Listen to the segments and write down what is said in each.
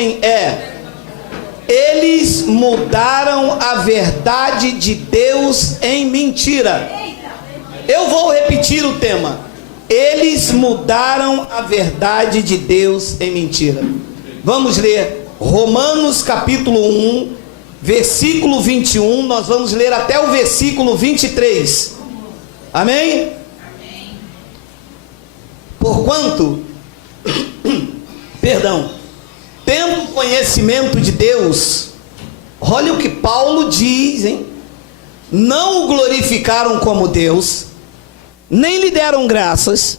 é: eles mudaram a verdade de Deus em mentira. Eu vou repetir o tema: eles mudaram a verdade de Deus em mentira. Vamos ler Romanos capítulo 1, versículo 21. Nós vamos ler até o versículo 23. Amém? Porquanto, tendo conhecimento de Deus, olha o que Paulo diz, hein? Não o glorificaram como Deus, nem lhe deram graças,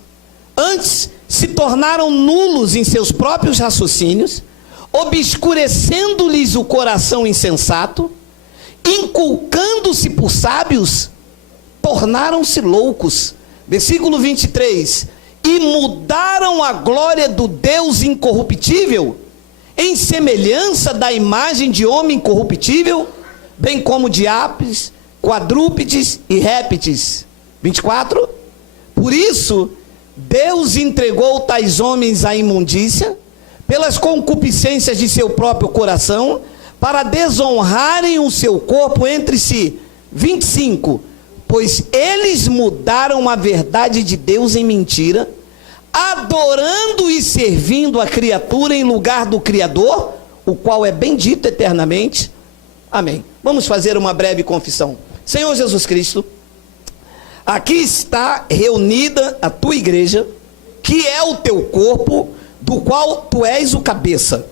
antes se tornaram nulos em seus próprios raciocínios, obscurecendo-lhes o coração insensato, inculcando-se por sábios, tornaram-se loucos. Versículo 23: e mudaram a glória do Deus incorruptível em semelhança da imagem de homem incorruptível, bem como de aves, quadrúpedes e répteis. 24: por isso Deus entregou tais homens à imundícia pelas concupiscências de seu próprio coração, para desonrarem o seu corpo entre si. 25: pois eles mudaram a verdade de Deus em mentira, adorando e servindo a criatura em lugar do Criador, o qual é bendito eternamente. Amém. Vamos fazer uma breve confissão. Senhor Jesus Cristo, aqui está reunida a tua igreja, que é o teu corpo, do qual tu és o cabeça.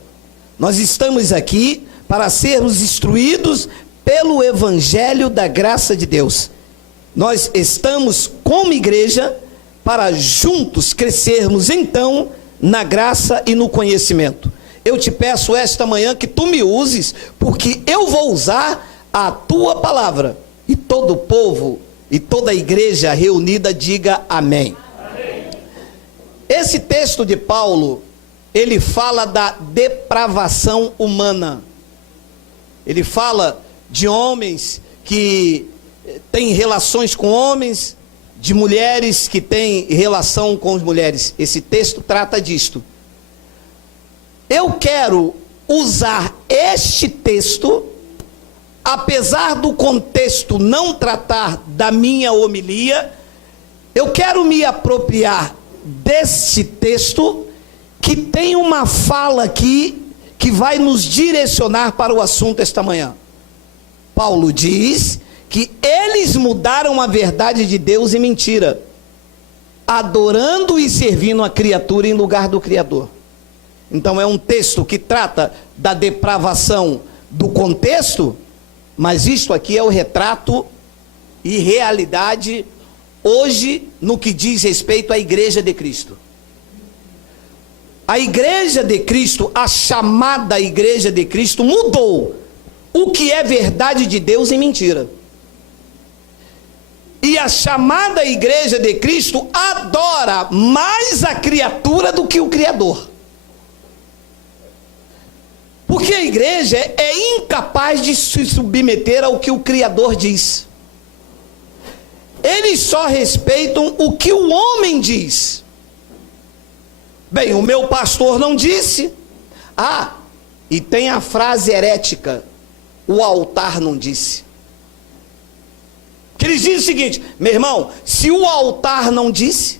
Nós estamos aqui para sermos instruídos pelo evangelho da graça de Deus. Nós estamos como igreja para juntos crescermos então na graça e no conhecimento. Eu te peço esta manhã que tu me uses, porque eu vou usar a tua palavra. E todo o povo e toda a igreja reunida diga amém. Amém. Esse texto de Paulo, ele fala da depravação humana. Ele fala de homens que têm relações com homens, de mulheres que têm relação com as mulheres. Esse texto trata disto. Eu quero usar este texto, apesar do contexto não tratar da minha homilia, eu quero me apropriar desse texto, que tem uma fala aqui, que vai nos direcionar para o assunto esta manhã. Paulo diz que eles mudaram a verdade de Deus em mentira, adorando e servindo a criatura em lugar do Criador. Então é um texto que trata da depravação do contexto, mas isto aqui é o retrato e realidade hoje no que diz respeito à igreja de Cristo. A igreja de Cristo, a chamada igreja de Cristo, mudou o que é verdade de Deus em mentira. E a chamada igreja de Cristo adora mais a criatura do que o Criador. Porque a igreja é incapaz de se submeter ao que o Criador diz. Eles só respeitam o que o homem diz. Bem, o meu pastor não disse. Ah, e tem a frase herética: o altar não disse. Que eles dizem o seguinte: meu irmão, se o altar não disse,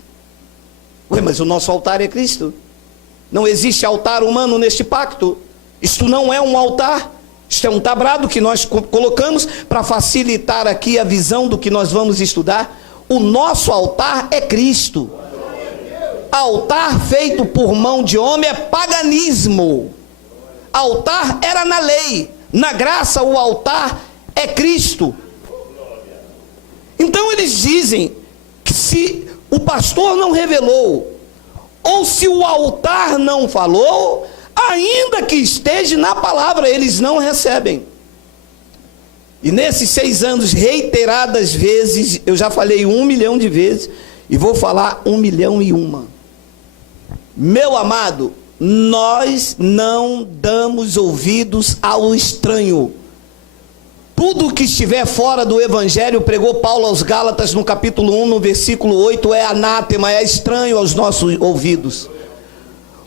mas o nosso altar é Cristo. Não existe altar humano neste pacto. Isto não é um altar, isto é um tabrado que nós colocamos para facilitar aqui a visão do que nós vamos estudar. O nosso altar é Cristo. Altar feito por mão de homem é paganismo. Altar era na lei, na graça o altar é Cristo. Então eles dizem que se o pastor não revelou, ou se o altar não falou, ainda que esteja na palavra, eles não recebem. E nesses 6 anos, reiteradas vezes, eu já falei 1 milhão de vezes, e vou falar 1.000.001. Meu amado, nós não damos ouvidos ao estranho. Tudo que estiver fora do evangelho, pregou Paulo aos Gálatas no capítulo 1, no versículo 8, é anátema, é estranho aos nossos ouvidos.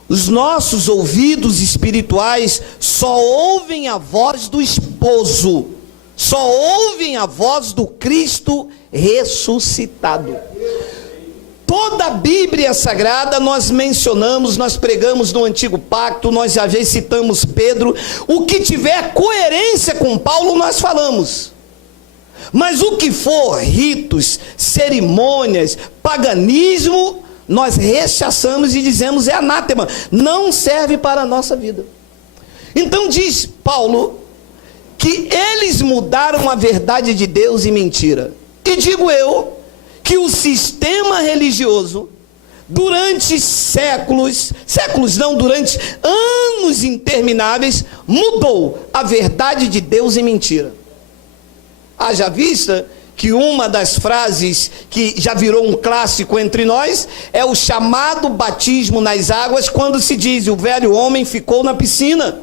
Os nossos ouvidos espirituais só ouvem a voz do esposo, só ouvem a voz do Cristo ressuscitado. Toda a Bíblia Sagrada nós mencionamos, nós pregamos no Antigo Pacto, nós já citamos Pedro. O que tiver coerência com Paulo nós falamos. Mas o que for ritos, cerimônias, paganismo, nós rechaçamos e dizemos é anátema, não serve para a nossa vida. Então diz Paulo que eles mudaram a verdade de Deus em mentira. E digo eu que o sistema religioso, durante durante anos intermináveis, mudou a verdade de Deus em mentira. Haja vista que uma das frases que já virou um clássico entre nós é o chamado batismo nas águas, quando se diz o velho homem ficou na piscina.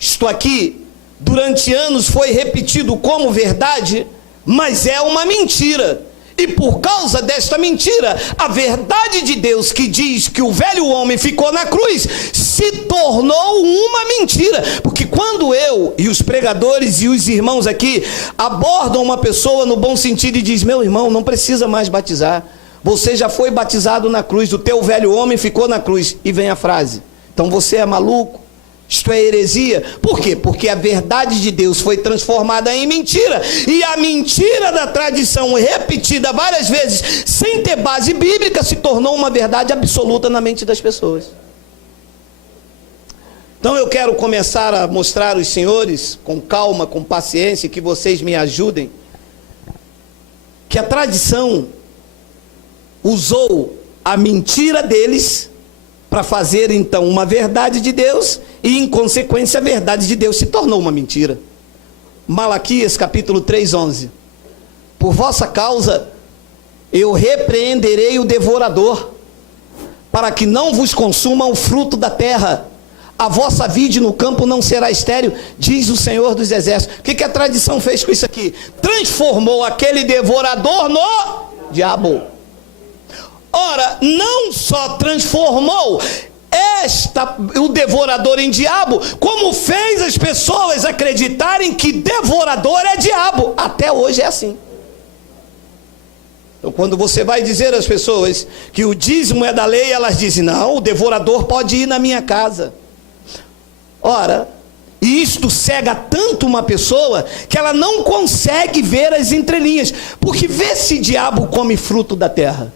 Isto aqui, durante anos foi repetido como verdade, mas é uma mentira. E por causa desta mentira, a verdade de Deus que diz que o velho homem ficou na cruz, se tornou uma mentira. Porque quando eu e os pregadores e os irmãos aqui abordam uma pessoa no bom sentido e diz: meu irmão, não precisa mais batizar, você já foi batizado na cruz, o teu velho homem ficou na cruz. E vem a frase: então você é maluco? Isto é heresia. Por quê? Porque a verdade de Deus foi transformada em mentira. E a mentira da tradição, repetida várias vezes, sem ter base bíblica, se tornou uma verdade absoluta na mente das pessoas. Então eu quero começar a mostrar aos senhores, com calma, com paciência, que vocês me ajudem, que a tradição usou a mentira deles para fazer então uma verdade de Deus, e em consequência a verdade de Deus se tornou uma mentira. Malaquias capítulo 3:11: por vossa causa eu repreenderei o devorador, para que não vos consuma o fruto da terra, a vossa vide no campo não será estéril, diz o Senhor dos Exércitos. O que a tradição fez com isso aqui? Transformou aquele devorador no diabo. Ora, não só transformou o devorador em diabo, como fez as pessoas acreditarem que devorador é diabo. Até hoje é assim. Então, quando você vai dizer às pessoas que o dízimo é da lei, elas dizem: não, o devorador pode ir na minha casa. Ora, e isto cega tanto uma pessoa que ela não consegue ver as entrelinhas. Porque vê se diabo come fruto da terra.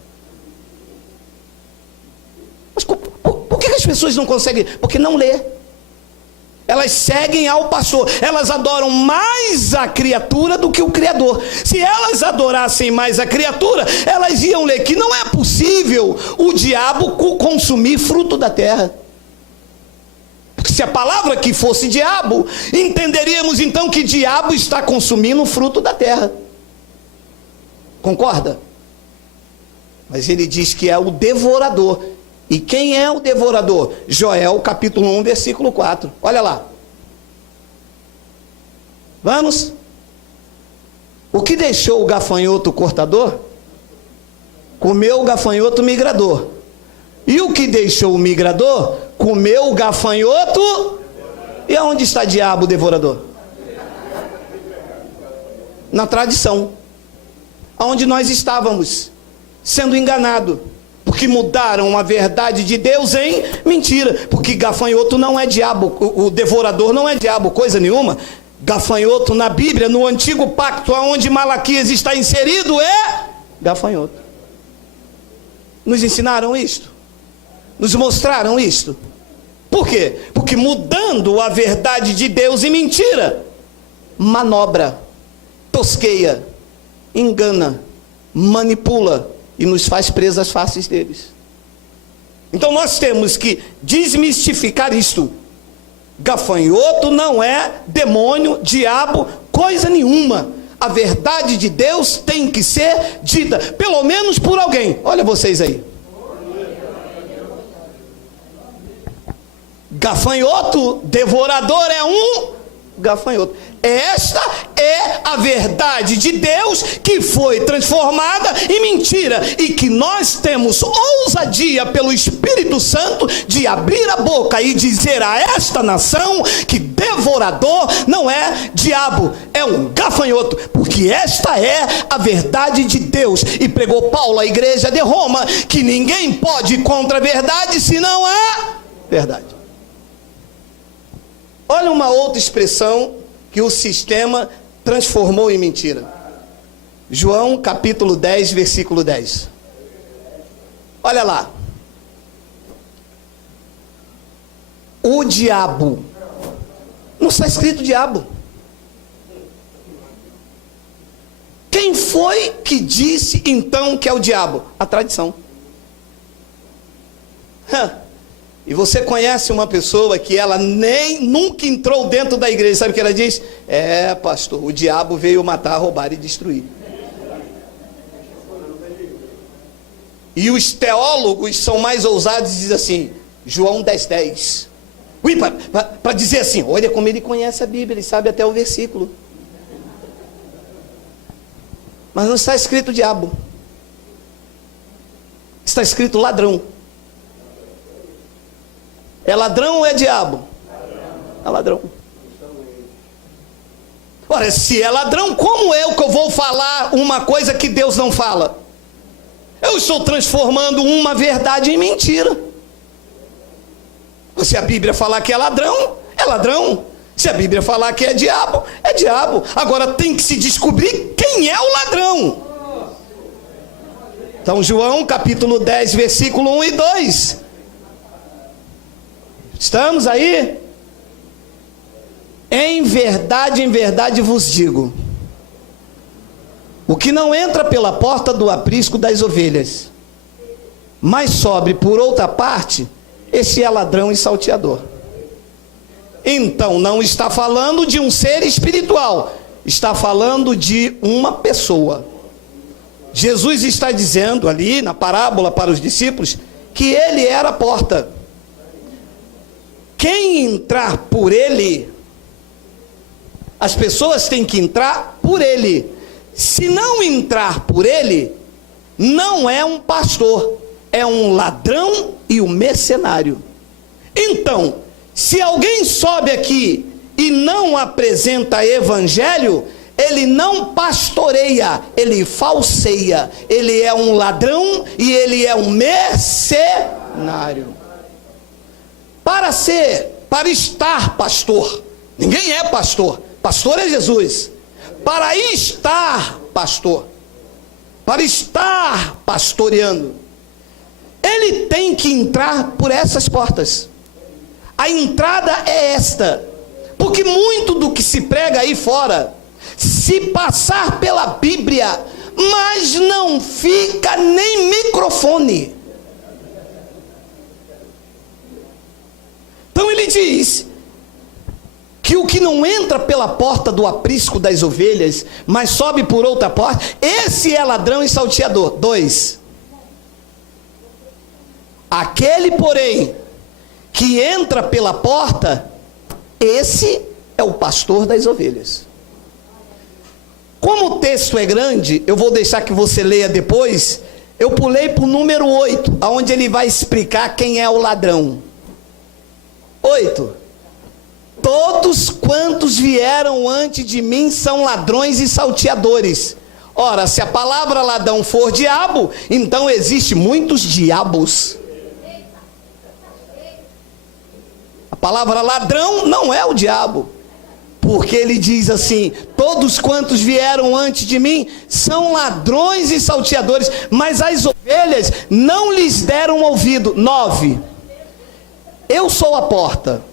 Mas por que as pessoas não conseguem? Porque não lê. Elas seguem ao pastor. Elas adoram mais a criatura do que o Criador. Se elas adorassem mais a criatura, elas iam ler que não é possível o diabo consumir fruto da terra. Porque se a palavra aqui fosse diabo, entenderíamos então que diabo está consumindo o fruto da terra. Concorda? Mas ele diz que é o devorador. E quem é o devorador? Joel capítulo 1, versículo 4. Olha lá. Vamos? O que deixou o gafanhoto cortador? Comeu o gafanhoto migrador. E o que deixou o migrador? Comeu o gafanhoto. E aonde está diabo, o devorador? Na tradição. Aonde nós estávamos sendo enganados. Porque mudaram a verdade de Deus em mentira. Porque gafanhoto não é diabo, o devorador não é diabo, coisa nenhuma. Gafanhoto na Bíblia, no Antigo Pacto, onde Malaquias está inserido, é gafanhoto. Nos ensinaram isto. Nos mostraram isto. Por quê? Porque mudando a verdade de Deus em mentira, manobra, tosqueia, engana, manipula e nos faz presas fáceis deles. Então nós temos que desmistificar isto. Gafanhoto não é demônio, diabo, coisa nenhuma. A verdade de Deus tem que ser dita, pelo menos por alguém. Olha vocês aí. Gafanhoto, devorador é um gafanhoto. Esta é a verdade de Deus que foi transformada em mentira e que nós temos ousadia pelo Espírito Santo de abrir a boca e dizer a esta nação que devorador não é diabo, é um gafanhoto, porque esta é a verdade de Deus. E pregou Paulo à igreja de Roma que ninguém pode ir contra a verdade senão a verdade. Olha uma outra expressão que o sistema transformou em mentira. João capítulo 10, versículo 10. Olha lá. O diabo. Não está escrito diabo. Quem foi que disse então que é o diabo? A tradição. E você conhece uma pessoa que ela nunca entrou dentro da igreja, sabe o que ela diz? É, pastor, o diabo veio matar, roubar e destruir. E os teólogos são mais ousados e dizem assim, João 10:10. Para dizer assim, olha como ele conhece a Bíblia, ele sabe até o versículo. Mas não está escrito diabo. Está escrito ladrão. É ladrão ou é diabo? É ladrão. Ora, se é ladrão, como eu que eu vou falar uma coisa que Deus não fala? Eu estou transformando uma verdade em mentira. Se a Bíblia falar que é ladrão, é ladrão. Se a Bíblia falar que é diabo, é diabo. Agora tem que se descobrir quem é o ladrão. Então João capítulo 10, versículo 1 e 2. Estamos aí? Em verdade vos digo, o que não entra pela porta do aprisco das ovelhas, mas sobe por outra parte, esse é ladrão e salteador. Então não está falando de um ser espiritual, está falando de uma pessoa. Jesus está dizendo ali na parábola para os discípulos que ele era a porta. Quem entrar por ele, as pessoas têm que entrar por ele. Se não entrar por ele, não é um pastor, é um ladrão e um mercenário. Então, se alguém sobe aqui e não apresenta evangelho, ele não pastoreia, ele falseia, ele é um ladrão e ele é um mercenário. Para estar pastor, ninguém é pastor, pastor é Jesus. Para estar pastor, para estar pastoreando, ele tem que entrar por essas portas. A entrada é esta, porque muito do que se prega aí fora, se passar pela Bíblia, mas não fica nem microfone. Então ele diz que o que não entra pela porta do aprisco das ovelhas, mas sobe por outra porta, esse é ladrão e salteador. 2. Aquele, porém, que entra pela porta, esse é o pastor das ovelhas. Como o texto é grande, eu vou deixar que você leia depois. Eu pulei para o número 8, onde ele vai explicar quem é o ladrão. 8. Todos quantos vieram antes de mim são ladrões e salteadores. Ora, se a palavra ladrão for diabo, então existe muitos diabos. A palavra ladrão não é o diabo, porque ele diz assim, todos quantos vieram antes de mim são ladrões e salteadores, mas as ovelhas não lhes deram ouvido. 9. Eu sou a porta.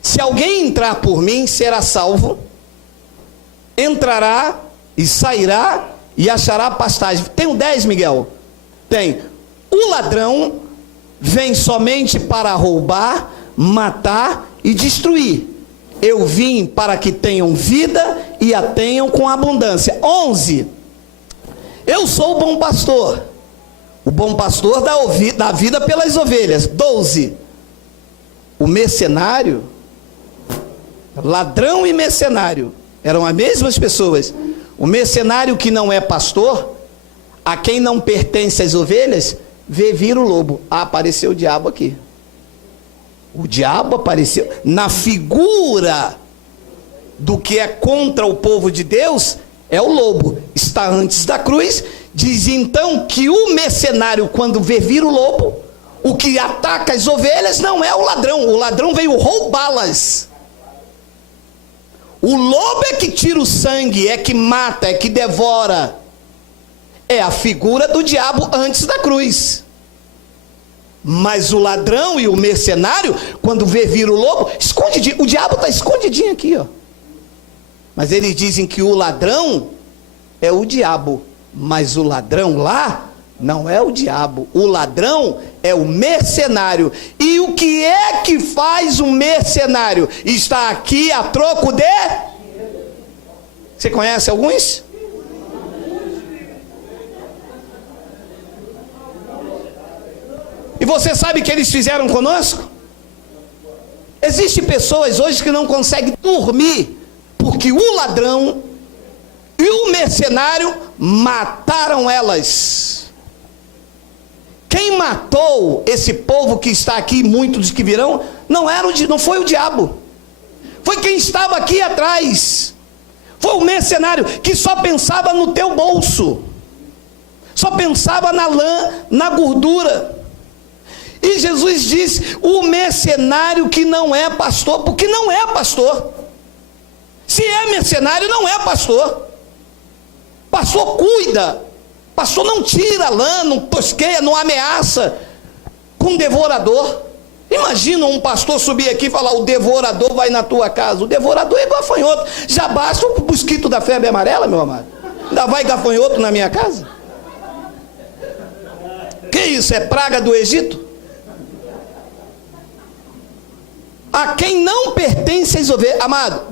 Se alguém entrar por mim, será salvo, entrará e sairá e achará pastagem. Tenho 10, Miguel? Tem. O ladrão vem somente para roubar, matar e destruir. Eu vim para que tenham vida e a tenham com abundância. 11. Eu sou o bom pastor. O bom pastor dá vida pelas ovelhas. 12. O mercenário Ladrão e mercenário eram as mesmas pessoas. O mercenário que não é pastor, a quem não pertence as ovelhas, vê vir o lobo. Ah, apareceu o diabo aqui. O diabo apareceu na figura do que é contra o povo de Deus, é o lobo. Está antes da cruz. Diz então que o mercenário, quando vê vir o lobo, o que ataca as ovelhas não é o ladrão. O ladrão veio roubá-las. O lobo é que tira o sangue, é que mata, é que devora. É a figura do diabo antes da cruz. Mas o ladrão e o mercenário, quando vê vir o lobo, escondidinho. O diabo está escondidinho aqui, ó. Mas eles dizem que o ladrão é o diabo. Mas o ladrão lá não é o diabo. O ladrão é o mercenário. E o que é que faz um mercenário? Está aqui a troco de... Você conhece alguns? E você sabe o que eles fizeram conosco? Existem pessoas hoje que não conseguem dormir, porque o ladrão e o mercenário mataram elas. Quem matou esse povo que está aqui, muitos que virão, não foi o diabo. Foi quem estava aqui atrás. Foi o mercenário que só pensava no teu bolso. Só pensava na lã, na gordura. E Jesus disse, o mercenário que não é pastor, porque não é pastor. Se é mercenário, não é pastor. Pastor cuida. Pastor não tira lã, não tosqueia, não ameaça com devorador. Imagina um pastor subir aqui e falar, o devorador vai na tua casa. O devorador é gafanhoto. Já basta o mosquito da febre amarela, meu amado. Ainda vai gafanhoto na minha casa? Que isso, é praga do Egito? A quem não pertence as ovelhas. Amado,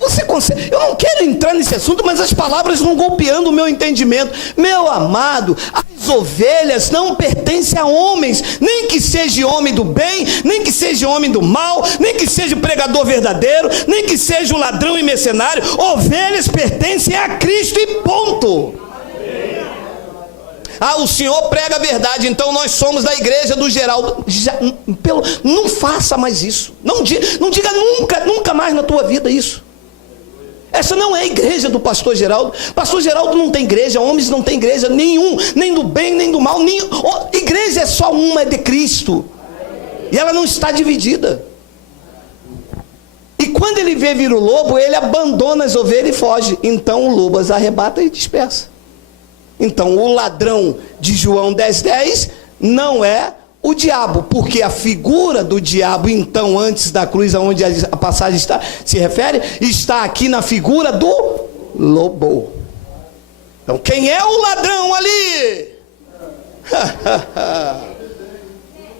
você consegue... Eu não quero entrar nesse assunto, mas as palavras vão golpeando o meu entendimento. Meu amado, as ovelhas não pertencem a homens, nem que seja homem do bem, nem que seja homem do mal, nem que seja pregador verdadeiro, nem que seja o ladrão e mercenário. Ovelhas pertencem a Cristo e ponto. Ah, o Senhor prega a verdade, então nós somos da igreja do Geraldo. Não faça mais isso. Não diga nunca mais na tua vida isso. Essa não é a igreja do pastor Geraldo. Pastor Geraldo não tem igreja, homens não tem igreja nenhum, nem do bem, nem do mal. Igreja é só uma, é de Cristo. E ela não está dividida. E quando ele vê vir o lobo, ele abandona as ovelhas e foge. Então o lobo as arrebata e dispersa. Então o ladrão de João 10:10 não é o diabo, porque a figura do diabo, então, antes da cruz, aonde a passagem se refere, está aqui na figura do lobo. Então quem é o ladrão ali?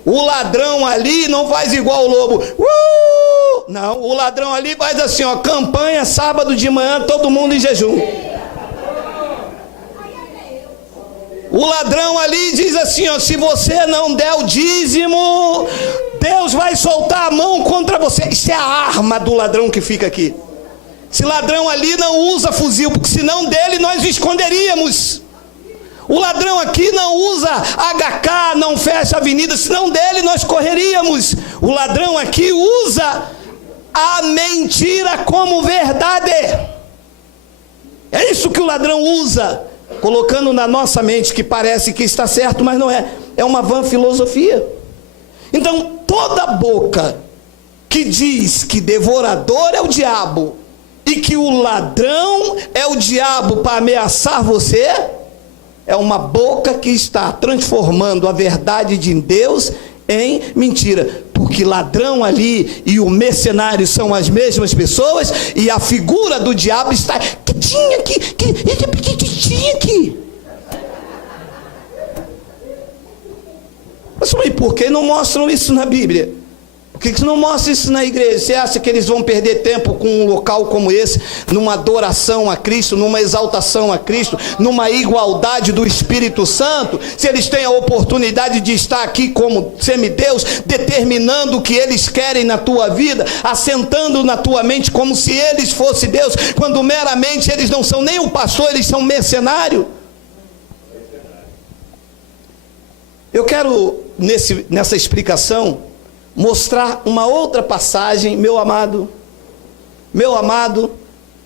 O ladrão ali não faz igual o lobo. Não, o ladrão ali faz assim, ó, campanha sábado de manhã, todo mundo em jejum. O ladrão ali diz assim, ó, se você não der o dízimo, Deus vai soltar a mão contra você. Isso é a arma do ladrão que fica aqui. Esse ladrão ali não usa fuzil, porque senão dele nós esconderíamos. O ladrão aqui não usa HK, não fecha a avenida, senão dele nós correríamos. O ladrão aqui usa a mentira como verdade. É isso que o ladrão usa, colocando na nossa mente que parece que está certo, mas não é. É uma vã filosofia. Então, toda boca que diz que devorador é o diabo e que o ladrão é o diabo para ameaçar você, é uma boca que está transformando a verdade de Deus em mentira. Porque ladrão ali e o mercenário são as mesmas pessoas, e a figura do diabo está tinha aqui. Mas por que não mostram isso na Bíblia? Por que não mostra isso na igreja? Você acha que eles vão perder tempo com um local como esse, numa adoração a Cristo, numa exaltação a Cristo, numa igualdade do Espírito Santo, se eles têm a oportunidade de estar aqui como semideus, determinando o que eles querem na tua vida, assentando na tua mente como se eles fossem Deus, quando meramente eles não são nem um pastor, eles são mercenário? Eu quero, nessa explicação, mostrar uma outra passagem, meu amado,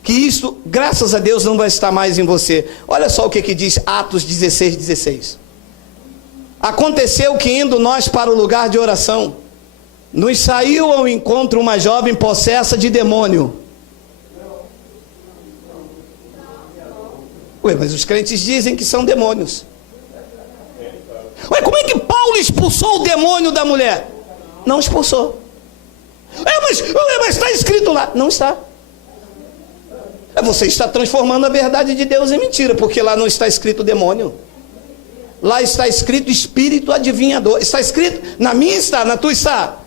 que isso, graças a Deus, não vai estar mais em você. Olha só o que diz Atos 16:16. Aconteceu que, indo nós para o lugar de oração, nos saiu ao encontro uma jovem possessa de demônio. Ué, mas os crentes dizem que são demônios. Ué, como é que Paulo expulsou o demônio da mulher? Não expulsou. Mas está escrito lá. Não está. Você está transformando a verdade de Deus em mentira, porque lá não está escrito demônio. Lá está escrito espírito adivinhador. Está escrito? Na minha está, na tua está.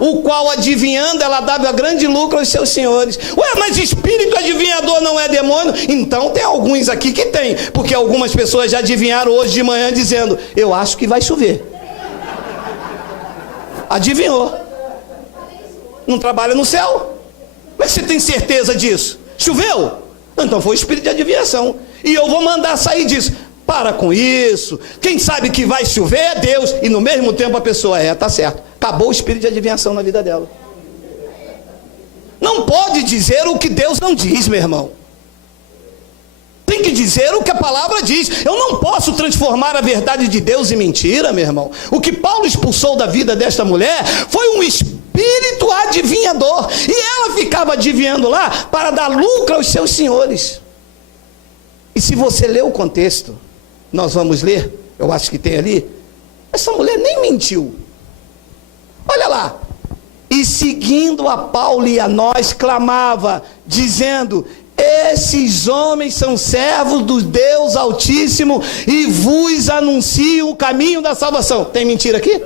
O qual adivinhando ela dava grande lucro aos seus senhores. Ué, mas espírito adivinhador não é demônio? Então tem alguns aqui que tem, porque algumas pessoas já adivinharam hoje de manhã dizendo: eu acho que vai chover. Adivinhou. Não trabalha no céu? Mas você tem certeza disso? Choveu? Então foi o espírito de adivinhação. E eu vou mandar sair disso. Para com isso. Quem sabe que vai chover é Deus. E no mesmo tempo a pessoa tá certo. Acabou o espírito de adivinhação na vida dela. Não pode dizer o que Deus não diz, meu irmão. Tem que dizer o que a palavra diz. Eu não posso transformar a verdade de Deus em mentira, meu irmão. O que Paulo expulsou da vida desta mulher foi um espírito adivinhador. E ela ficava adivinhando lá para dar lucro aos seus senhores. E se você ler o contexto, nós vamos ler, eu acho que tem ali, essa mulher nem mentiu. Olha lá. E seguindo a Paulo e a nós, clamava, dizendo: esses homens são servos do Deus Altíssimo e vos anunciam o caminho da salvação. Tem mentira aqui?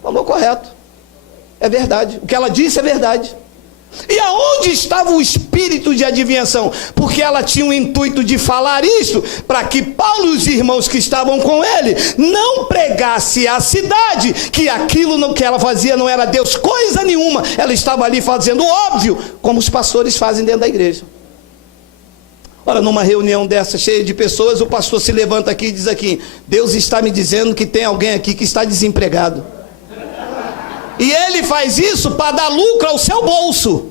Falou correto. É verdade. O que ela disse é verdade. E aonde estava o espírito de adivinhação? Porque ela tinha o intuito de falar isso, para que Paulo e os irmãos que estavam com ele não pregasse à cidade que aquilo que ela fazia não era Deus coisa nenhuma. Ela estava ali fazendo óbvio, como os pastores fazem dentro da igreja. Ora, numa reunião dessa cheia de pessoas, o pastor se levanta aqui e diz aqui: Deus está me dizendo que tem alguém aqui que está desempregado. E ele faz isso para dar lucro ao seu bolso.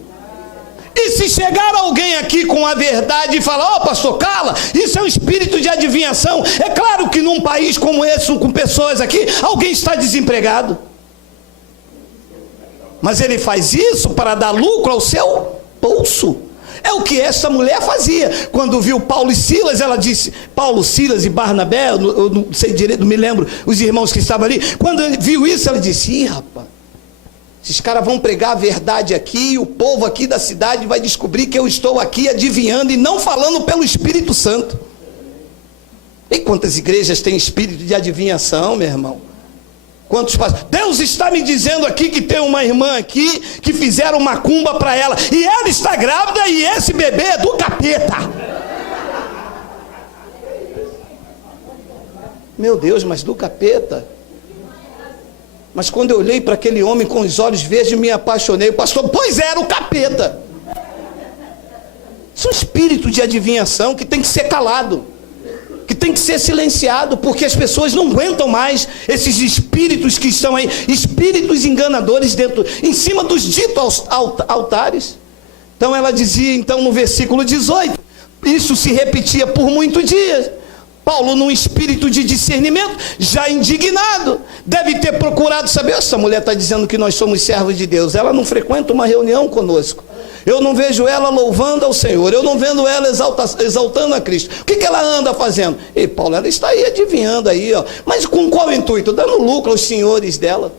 E se chegar alguém aqui com a verdade e falar: pastor, cala, isso é um espírito de adivinhação. É claro que num país como esse, com pessoas aqui, alguém está desempregado. Mas ele faz isso para dar lucro ao seu bolso. É o que essa mulher fazia. Quando viu Paulo e Silas, ela disse, Paulo, Silas e Barnabé, eu não sei direito, não me lembro, os irmãos que estavam ali. Quando viu isso, ela disse: rapaz, esses caras vão pregar a verdade aqui, e o povo aqui da cidade vai descobrir que eu estou aqui adivinhando e não falando pelo Espírito Santo. E quantas igrejas têm espírito de adivinhação, meu irmão? Quantos pastores? Deus está me dizendo aqui que tem uma irmã aqui que fizeram macumba para ela, e ela está grávida, e esse bebê é do capeta. Meu Deus, mas do capeta? Mas quando eu olhei para aquele homem com os olhos verdes, me apaixonei. O pastor: pois era o capeta. Isso é um espírito de adivinhação que tem que ser calado, que tem que ser silenciado, porque as pessoas não aguentam mais esses espíritos que estão aí, espíritos enganadores em cima dos ditos altares. Então ela dizia, então, no versículo 18, isso se repetia por muitos dias. Paulo, num espírito de discernimento, já indignado, deve ter procurado saber: essa mulher está dizendo que nós somos servos de Deus, ela não frequenta uma reunião conosco, eu não vejo ela louvando ao Senhor, eu não vendo ela exaltando a Cristo, o que ela anda fazendo? E Paulo, ela está aí adivinhando aí, mas com qual intuito? Dando lucro aos senhores dela.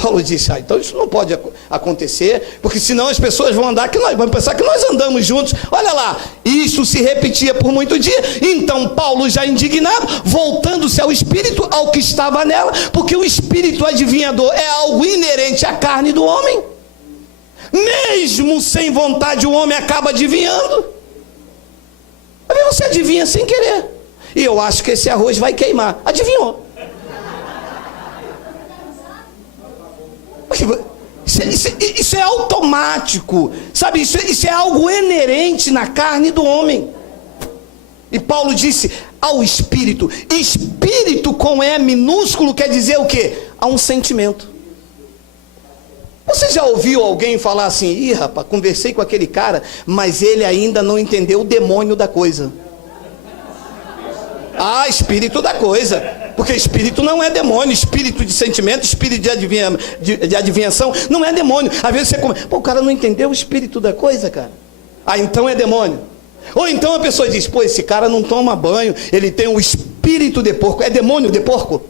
Paulo disse, então isso não pode acontecer, porque senão as pessoas vão pensar que nós andamos juntos. Olha lá, isso se repetia por muito dia. Então Paulo, já indignado, voltando-se ao espírito, ao que estava nela, porque o espírito adivinhador é algo inerente à carne do homem. Mesmo sem vontade, o homem acaba adivinhando. Às vezes você adivinha sem querer. E eu acho que esse arroz vai queimar. Adivinhou. Isso é automático, sabe? Isso é algo inerente na carne do homem. E Paulo disse ao espírito. Espírito com E minúsculo quer dizer o quê? Há um sentimento. Você já ouviu alguém falar assim, ih rapaz, conversei com aquele cara, mas ele ainda não entendeu o demônio da coisa. Ah, espírito da coisa. Porque espírito não é demônio. Espírito de sentimento, espírito de adivinhação não é demônio. Às vezes você come, o cara não entendeu o espírito da coisa, cara. Ah, então é demônio. Ou então a pessoa diz, esse cara não toma banho, ele tem um espírito de porco. É demônio de porco?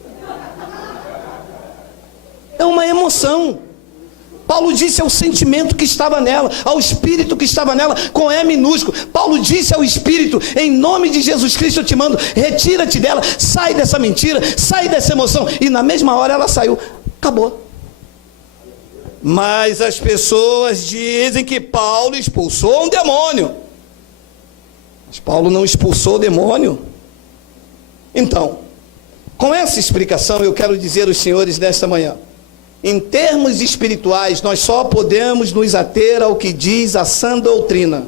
É uma emoção. Paulo disse ao sentimento que estava nela, ao espírito que estava nela, com E minúsculo. Paulo disse ao espírito, em nome de Jesus Cristo eu te mando, retira-te dela, sai dessa mentira, sai dessa emoção. E na mesma hora ela saiu, acabou. Mas as pessoas dizem que Paulo expulsou um demônio. Mas Paulo não expulsou o demônio. Então, com essa explicação eu quero dizer aos senhores nesta manhã, em termos espirituais, nós só podemos nos ater ao que diz a sã doutrina.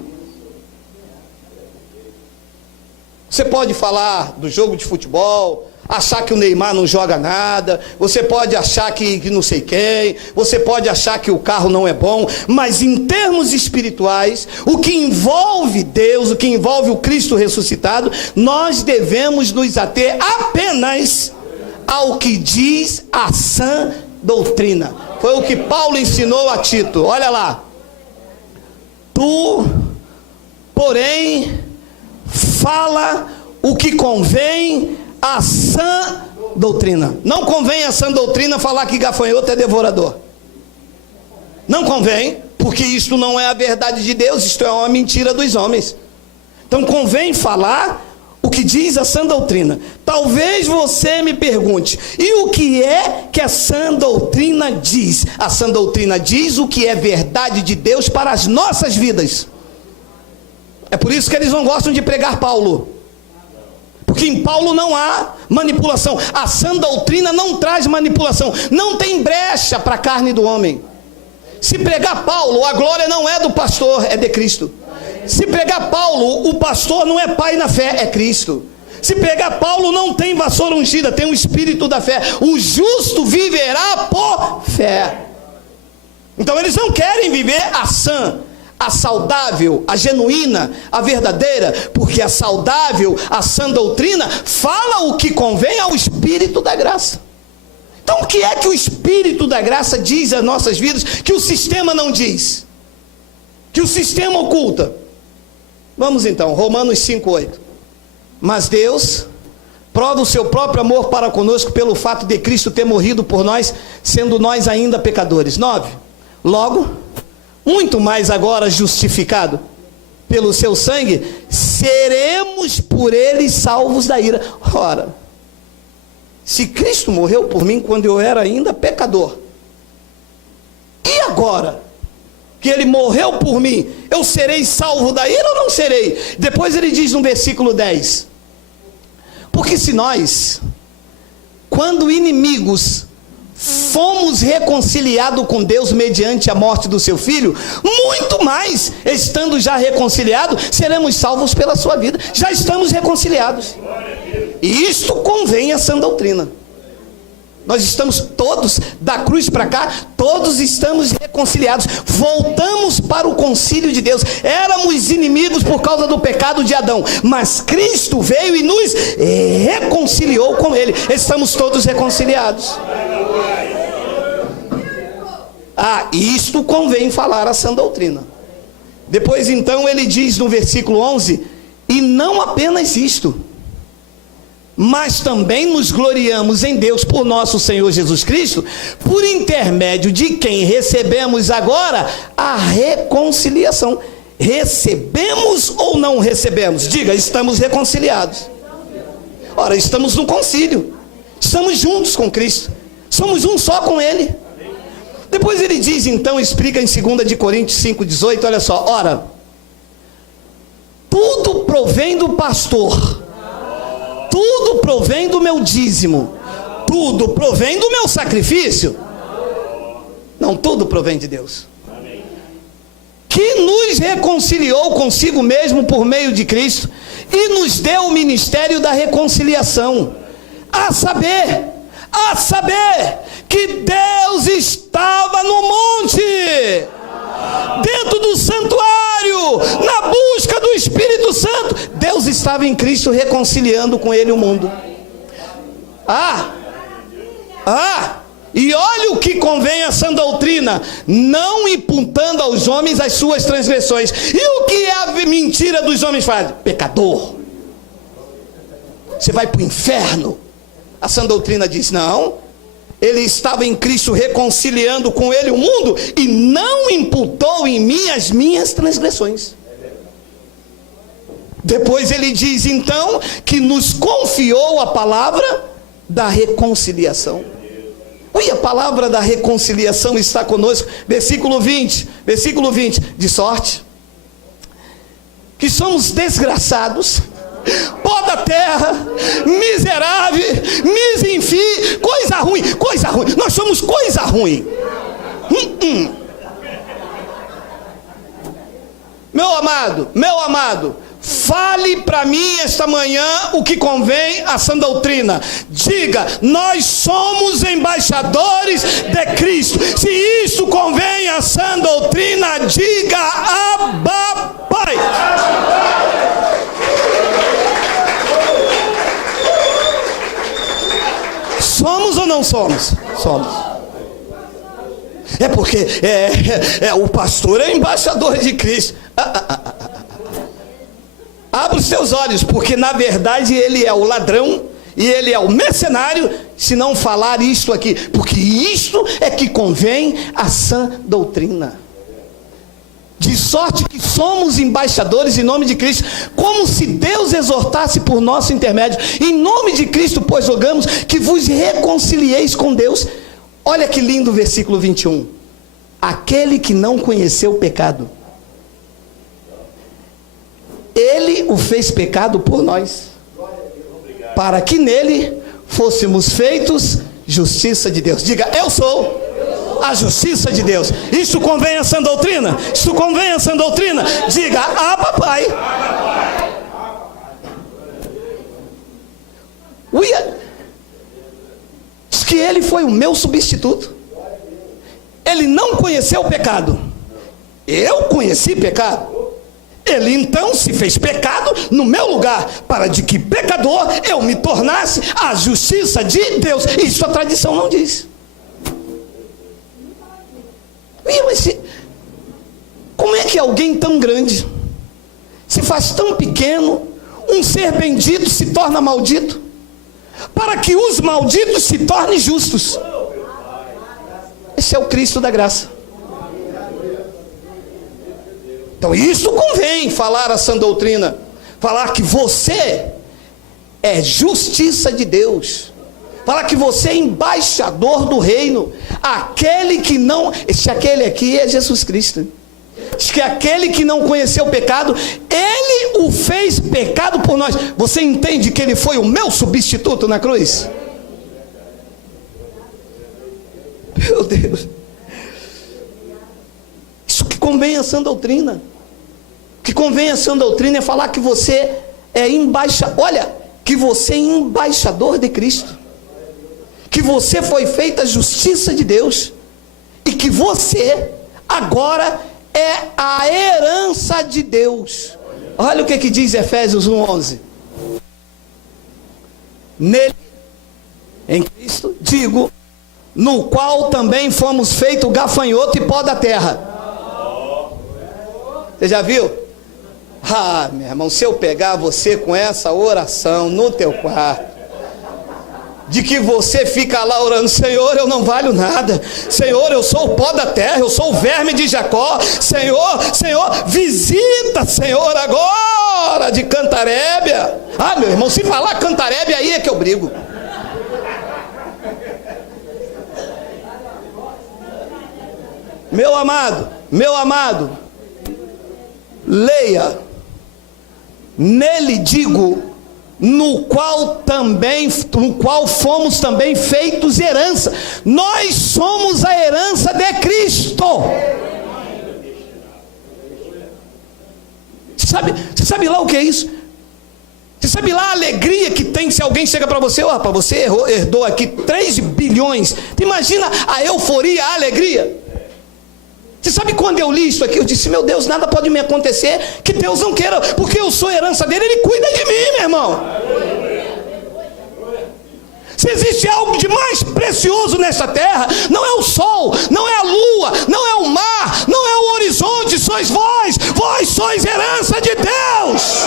Você pode falar do jogo de futebol, achar que o Neymar não joga nada, você pode achar que não sei quem, você pode achar que o carro não é bom, mas em termos espirituais, o que envolve Deus, o que envolve o Cristo ressuscitado, nós devemos nos ater apenas ao que diz a sã doutrina. Foi o que Paulo ensinou a Tito. Olha lá. Tu, porém, fala o que convém à sã doutrina. Não convém à sã doutrina falar que gafanhoto é devorador. Não convém, porque isto não é a verdade de Deus, isto é uma mentira dos homens. Então convém falar o que diz a sã doutrina. Talvez você me pergunte, e o que é que a sã doutrina diz? A sã doutrina diz o que é verdade de Deus para as nossas vidas. É por isso que eles não gostam de pregar Paulo, porque em Paulo não há manipulação. A sã doutrina não traz manipulação, não tem brecha para a carne do homem. Se pregar Paulo, a glória não é do pastor, é de Cristo. Se pregar Paulo, o pastor não é pai na fé, é Cristo. Se pregar Paulo, não tem vassoura ungida, tem o espírito da fé. O justo viverá por fé. Então eles não querem viver a sã, a saudável, a genuína, a verdadeira, porque a saudável, a sã doutrina fala o que convém ao espírito da graça. Então o que é que o espírito da graça diz às nossas vidas que o sistema não diz, que o sistema oculta? Vamos então, Romanos 5:8. Mas Deus prova o seu próprio amor para conosco pelo fato de Cristo ter morrido por nós, sendo nós ainda pecadores. 9. Logo, muito mais agora justificado pelo seu sangue, seremos por ele salvos da ira. Ora, se Cristo morreu por mim quando eu era ainda pecador, e agora que ele morreu por mim, eu serei salvo da ira ou não serei? Depois ele diz no versículo 10, porque se nós, quando inimigos, fomos reconciliados com Deus mediante a morte do seu filho, muito mais, estando já reconciliados, seremos salvos pela sua vida. Já estamos reconciliados, e isto convém à sã doutrina. Nós estamos todos, da cruz para cá, todos estamos reconciliados, voltamos para o concílio de Deus. Éramos inimigos por causa do pecado de Adão, mas Cristo veio e nos reconciliou com ele. Estamos todos reconciliados. Isto convém falar a sã doutrina. Depois então ele diz no versículo 11, e não apenas isto, mas também nos gloriamos em Deus por nosso Senhor Jesus Cristo, por intermédio de quem recebemos agora a reconciliação. Recebemos ou não recebemos? Diga, estamos reconciliados. Ora, estamos no concílio, estamos juntos com Cristo, somos um só com Ele. Depois ele diz, então, explica em 2 de Coríntios 5,18, olha só, ora, tudo provém do pastor, tudo provém do meu dízimo, tudo provém do meu sacrifício. Não, tudo provém de Deus, que nos reconciliou consigo mesmo por meio de Cristo, e nos deu o ministério da reconciliação, a saber, que Deus estava no monte, dentro do santuário, na busca do Espírito Santo. Deus estava em Cristo reconciliando com Ele o mundo. E olha o que convém a sã doutrina, não imputando aos homens as suas transgressões. E o que é a mentira dos homens fazem? Pecador, você vai para o inferno. A sã doutrina diz, não, Ele estava em Cristo reconciliando com Ele o mundo, e não imputou em mim as minhas transgressões. Depois ele diz então que nos confiou a palavra da reconciliação. E a palavra da reconciliação está conosco. Versículo 20, de sorte que somos desgraçados, pó da terra, miserável, misinfim, coisa ruim, nós somos coisa ruim. Meu amado, fale para mim esta manhã o que convém à sã doutrina. Diga, nós somos embaixadores de Cristo. Se isso convém à sã doutrina, diga Abba, Pai. Somos ou não somos? Somos. É porque o pastor é embaixador de Cristo. Abra os seus olhos, porque na verdade ele é o ladrão e ele é o mercenário, se não falar isto aqui, porque isto é que convém à sã doutrina. De sorte que somos embaixadores em nome de Cristo, como se Deus exortasse por nosso intermédio. Em nome de Cristo, pois rogamos que vos reconcilieis com Deus. Olha que lindo o versículo 21. Aquele que não conheceu o pecado, Ele o fez pecado por nós, para que nele fôssemos feitos justiça de Deus. Diga, eu sou a justiça de Deus. Isso convém a sã doutrina? Isso convém a sã doutrina? Diga, Pai. Diz que Ele foi o meu substituto. Ele não conheceu o pecado, eu conheci pecado. Ele então se fez pecado no meu lugar, para de que pecador eu me tornasse a justiça de Deus. Isso a tradição não diz. Mas como é que alguém tão grande se faz tão pequeno? Um ser bendito se torna maldito, para que os malditos se tornem justos. Esse é o Cristo da graça. Então isso convém falar a sã doutrina, falar que você é justiça de Deus, falar que você é embaixador do reino. Aquele que não, aquele aqui é Jesus Cristo. Diz que aquele que não conheceu o pecado, Ele o fez pecado por nós. Você entende que Ele foi o meu substituto na cruz? Meu Deus, isso que convém a sã doutrina. O que convém a sã doutrina é falar que você é embaixador. Olha, que você é embaixador de Cristo, que você foi feita a justiça de Deus, e que você agora é a herança de Deus. Olha o que diz Efésios 1:11. Nele, em Cristo, digo, no qual também fomos feitos gafanhoto e pó da terra. Você já viu? Meu irmão, se eu pegar você com essa oração no teu quarto, de que você fica lá orando: Senhor, eu não valho nada, Senhor, eu sou o pó da terra, eu sou o verme de Jacó, Senhor, visita, Senhor, agora de Cantarébia. Ah, meu irmão, se falar Cantarébia, aí é que eu brigo. Meu amado, leia: nele digo, no qual fomos também feitos herança. Nós somos a herança de Cristo. Você sabe lá o que é isso? Você sabe lá a alegria que tem se alguém chega para você: ó, rapaz, você herdou aqui 3 bilhões. Imagina a euforia, a alegria. Você sabe quando eu li isso aqui, eu disse: meu Deus, nada pode me acontecer que Deus não queira, porque eu sou herança dele, ele cuida de mim, meu irmão. Se existe algo de mais precioso nessa terra, não é o sol, não é a lua, não é o mar, não é o horizonte, sois vós sois herança de Deus.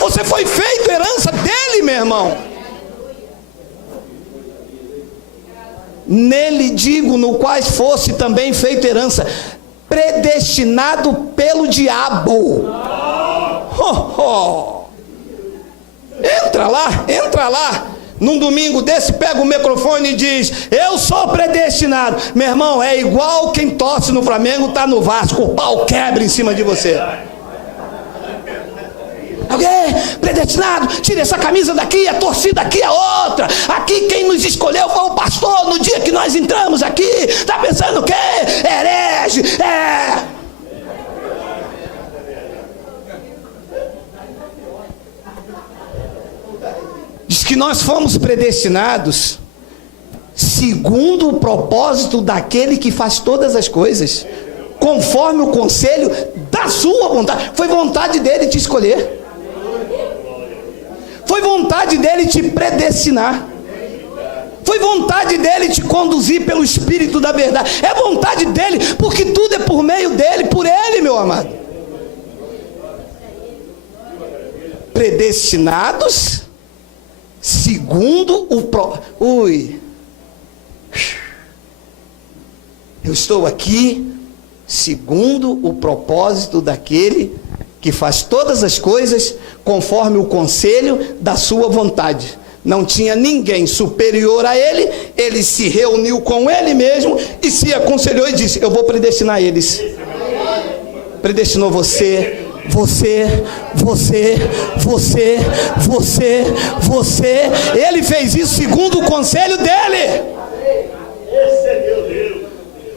Você foi feito herança dele, meu irmão. Nele digo, no qual fosse também feito herança, predestinado pelo diabo. Entra lá, num domingo desse, pega o microfone e diz: eu sou predestinado. Meu irmão, é igual quem torce no Flamengo, está no Vasco, o pau quebra em cima de você. Alguém predestinado, tira essa camisa daqui, a torcida aqui é outra. Aqui quem nos escolheu foi o pastor. No dia que nós entramos aqui, está pensando o quê? Herege, Diz que nós fomos predestinados segundo o propósito daquele que faz todas as coisas, conforme o conselho da sua vontade. Foi vontade dele te escolher. Foi vontade dele te predestinar. Foi vontade dele te conduzir pelo Espírito da verdade. É vontade dele, porque tudo é por meio dele, por ele, meu amado. Predestinados segundo eu estou aqui segundo o propósito daquele que faz todas as coisas conforme o conselho da sua vontade. Não tinha ninguém superior a ele, ele se reuniu com ele mesmo e se aconselhou e disse: eu vou predestinar eles. Predestinou você. Ele fez isso segundo o conselho dele.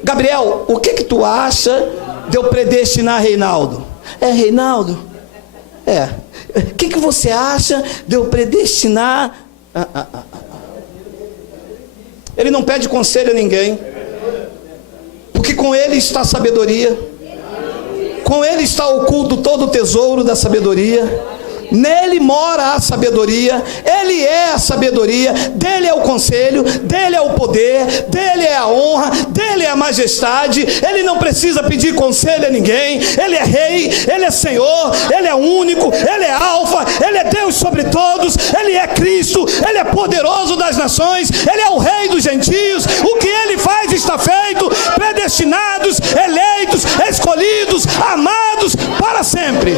Gabriel, o que tu acha de eu predestinar Reinaldo? Reinaldo? O que você acha de eu predestinar? Ele não pede conselho a ninguém, porque com ele está a sabedoria, com ele está oculto todo o tesouro da sabedoria. Nele mora a sabedoria, ele é a sabedoria, dele é o conselho, dele é o poder, dele é a honra, dele é a majestade. Ele não precisa pedir conselho a ninguém. Ele é rei, ele é Senhor, ele é único, ele é alfa, ele é Deus sobre todos, ele é Cristo, ele é poderoso das nações, ele é o rei dos gentios. O que ele faz está feito. Predestinados, eleitos, escolhidos, amados para sempre.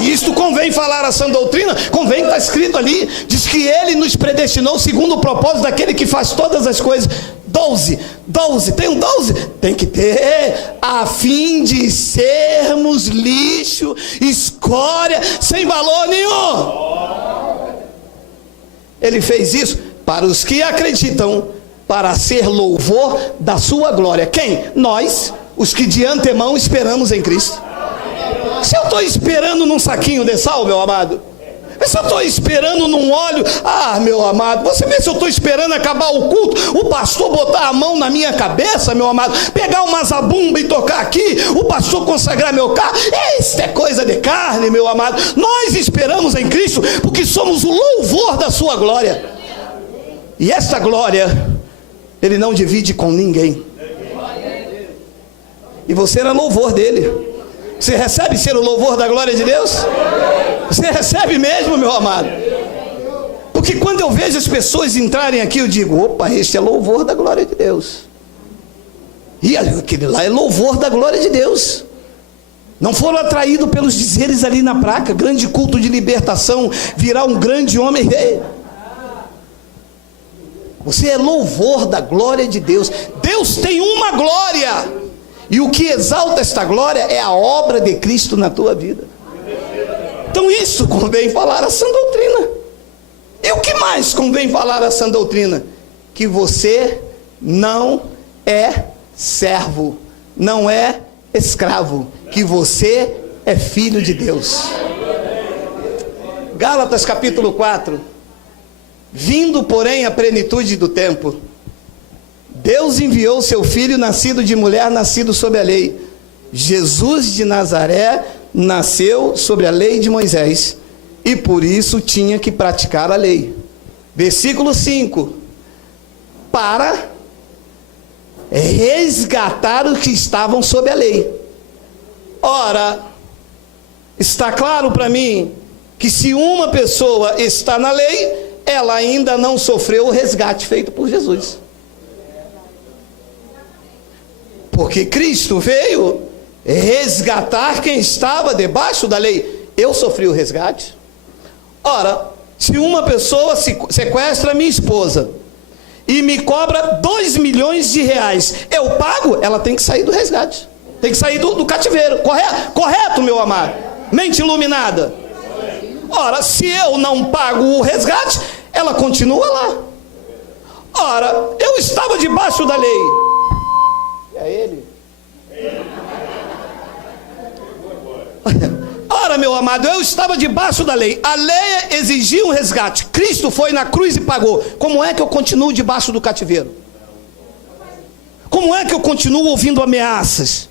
Isto convém falar a sã doutrina, convém, está escrito ali, diz que ele nos predestinou segundo o propósito daquele que faz todas as coisas. 12, tem um 12? Tem que ter, a fim de sermos lixo, escória, sem valor nenhum. Ele fez isso para os que acreditam, para ser louvor da sua glória. Quem? Nós, os que de antemão esperamos em Cristo. Se eu estou esperando num saquinho de sal, meu amado, se eu estou esperando num óleo, meu amado, você vê se eu estou esperando acabar o culto, o pastor botar a mão na minha cabeça, meu amado, pegar uma zabumba e tocar aqui, o pastor consagrar meu carro, isso é coisa de carne, meu amado. Nós esperamos em Cristo, porque somos o louvor da sua glória, e essa glória, ele não divide com ninguém, e você era louvor dele. Você recebe ser o louvor da glória de Deus? Você recebe mesmo, meu amado? Porque quando eu vejo as pessoas entrarem aqui, eu digo, opa, este é louvor da glória de Deus. E aquele lá é louvor da glória de Deus. Não foram atraídos pelos dizeres ali na placa, grande culto de libertação, virá um grande homem rei. Você é louvor da glória de Deus. Deus tem uma glória, e o que exalta esta glória é a obra de Cristo na tua vida. Então isso convém falar a sã doutrina. E o que mais convém falar a sã doutrina? Que você não é servo, não é escravo, que você é filho de Deus. Gálatas capítulo 4. Vindo, porém, a plenitude do tempo, Deus enviou seu filho, nascido de mulher, nascido sob a lei. Jesus de Nazaré nasceu sobre a lei de Moisés, e por isso tinha que praticar a lei. Versículo 5. Para resgatar os que estavam sob a lei. Ora, está claro para mim que se uma pessoa está na lei, ela ainda não sofreu o resgate feito por Jesus. Porque Cristo veio resgatar quem estava debaixo da lei. Eu sofri o resgate. Ora, se uma pessoa sequestra minha esposa e me cobra 2 milhões de reais, eu pago? Ela tem que sair do resgate, tem que sair do cativeiro. Correto, meu amado? Mente iluminada. Ora, se eu não pago o resgate, ela continua lá. Ora, eu estava debaixo da lei. É ele. Ora, meu amado, eu estava debaixo da lei. A lei exigia um resgate. Cristo foi na cruz e pagou. Como é que eu continuo debaixo do cativeiro? Como é que eu continuo ouvindo ameaças,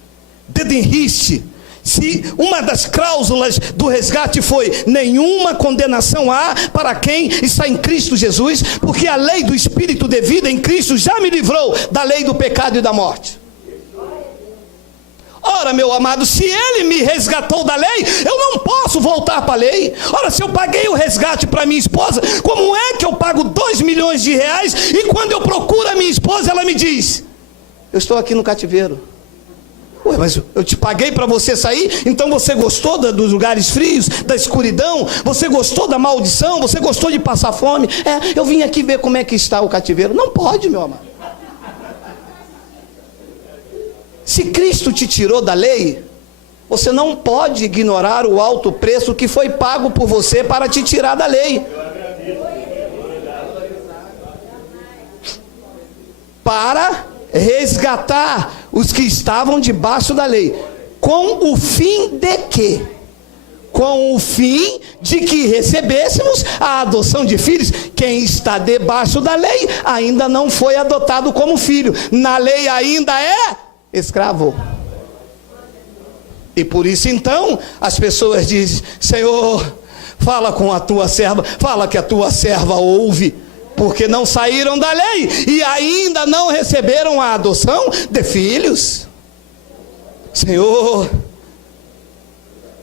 dedo em riste? Se uma das cláusulas do resgate foi nenhuma condenação há para quem está em Cristo Jesus, porque a lei do Espírito de vida em Cristo já me livrou da lei do pecado e da morte. Ora, meu amado, se ele me resgatou da lei, eu não posso voltar para a lei. Ora, se eu paguei o resgate para minha esposa, como é que eu pago 2 milhões de reais e quando eu procuro a minha esposa, ela me diz, eu estou aqui no cativeiro? Ué, mas eu te paguei para você sair, então você gostou dos lugares frios, da escuridão, você gostou da maldição, você gostou de passar fome? Eu vim aqui ver como é que está o cativeiro. Não pode, meu amado. Se Cristo te tirou da lei, você não pode ignorar o alto preço que foi pago por você para te tirar da lei. Para resgatar os que estavam debaixo da lei, com o fim de quê? Com o fim de que recebêssemos a adoção de filhos. Quem está debaixo da lei ainda não foi adotado como filho, na lei ainda é escravo. E por isso então as pessoas dizem, Senhor, fala com a tua serva, fala que a tua serva ouve, porque não saíram da lei e ainda não receberam a adoção de filhos. Senhor,